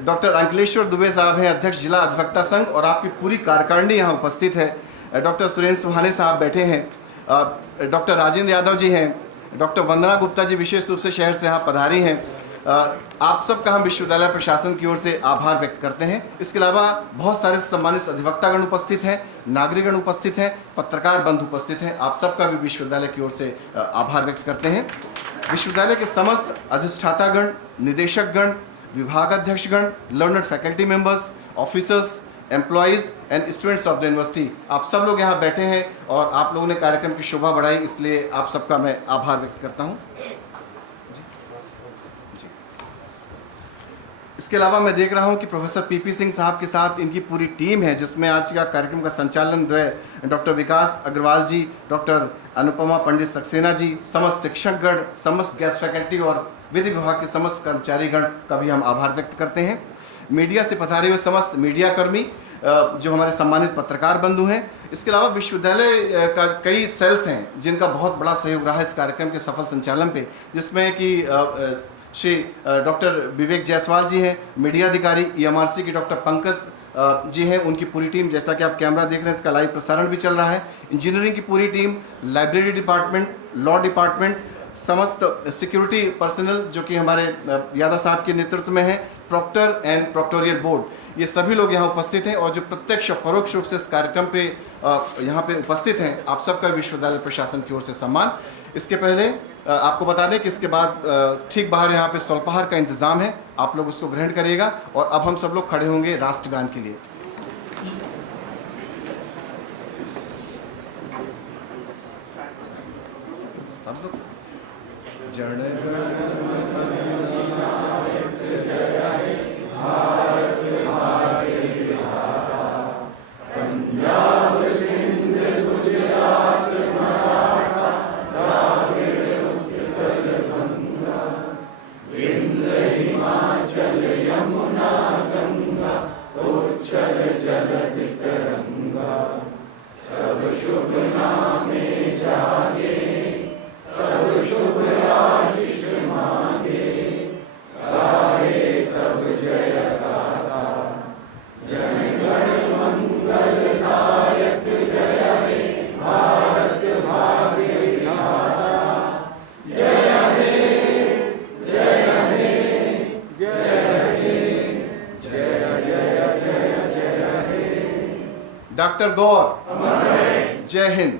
डॉक्टर अंकलेश्वर दुबे साहब हैं, अध्यक्ष जिला अधिवक्ता संघ, और आपकी पूरी कार्यकारिणी यहाँ उपस्थित है। डॉक्टर सुरेंद्र सुहाने साहब बैठे हैं, डॉक्टर राजेंद्र यादव जी हैं, डॉक्टर वंदना गुप्ता जी विशेष रूप से शहर से यहाँ पधारी हैं। आप सबका हम विश्वविद्यालय प्रशासन की ओर से आभार व्यक्त करते हैं। इसके अलावा बहुत सारे सम्मानित अधिवक्तागण उपस्थित हैं, नागरिकगण उपस्थित हैं, पत्रकार बंधु उपस्थित हैं। आप सबका भी विश्वविद्यालय की ओर से आभार व्यक्त करते हैं। विश्वविद्यालय के समस्त अधिष्ठातागण, निदेशकगण, विभागाध्यक्षगण, learned faculty members, officers, employees and students of the university, आप सब लोग यहाँ बैठे हैं और आप लोगों ने कार्यक्रम की शोभा बढ़ाई, इसलिए आप सबका मैं आभार व्यक्त करता हूँ। इसके अलावा मैं देख रहा हूँ कि प्रोफेसर पीपी सिंह साहब के साथ इनकी पूरी टीम है, जिसमें आज का कार्यक्रम का संचालन डॉक्टर विकास अग्रवाल जी, डॉक्टर अनुपमा पंडित सक्सेना जी, समस्त शिक्षकगण, समस्त गेस्ट फैकल्टी और विधि विभाग के समस्त कर्मचारीगण का भी हम आभार व्यक्त करते हैं। मीडिया से पधारे हुए समस्त मीडिया कर्मी, जो हमारे सम्मानित पत्रकार बंधु हैं। इसके अलावा विश्वविद्यालय का कई सेल्स हैं जिनका बहुत बड़ा सहयोग रहा है इस कार्यक्रम के सफल संचालन पे, जिसमें कि श्री डॉक्टर विवेक जायसवाल जी हैं, मीडिया अधिकारी EMRC की डॉक्टर पंकज जी हैं, उनकी पूरी टीम, जैसा कि आप कैमरा देख रहे हैं इसका लाइव प्रसारण भी चल रहा है। इंजीनियरिंग की पूरी team, library department, law department, समस्त सिक्योरिटी पर्सनल जो कि हमारे यादव साहब के नेतृत्व में है, प्रॉक्टर एंड प्रॉक्टोरियल बोर्ड, ये सभी लोग यहाँ उपस्थित हैं और जो प्रत्यक्ष और परोक्ष रूप से इस कार्यक्रम पे यहाँ पे उपस्थित हैं, आप सबका विश्वविद्यालय प्रशासन की ओर से सम्मान। इसके पहले आपको बता दें कि इसके बाद ठीक बाहर यहाँ पे स्वल्पाहार का इंतज़ाम है, आप लोग उसको ग्रहण करिएगा। और अब हम सब लोग खड़े होंगे राष्ट्रगान के लिए। सब लोग डॉक्टर गौर, जय हिंद।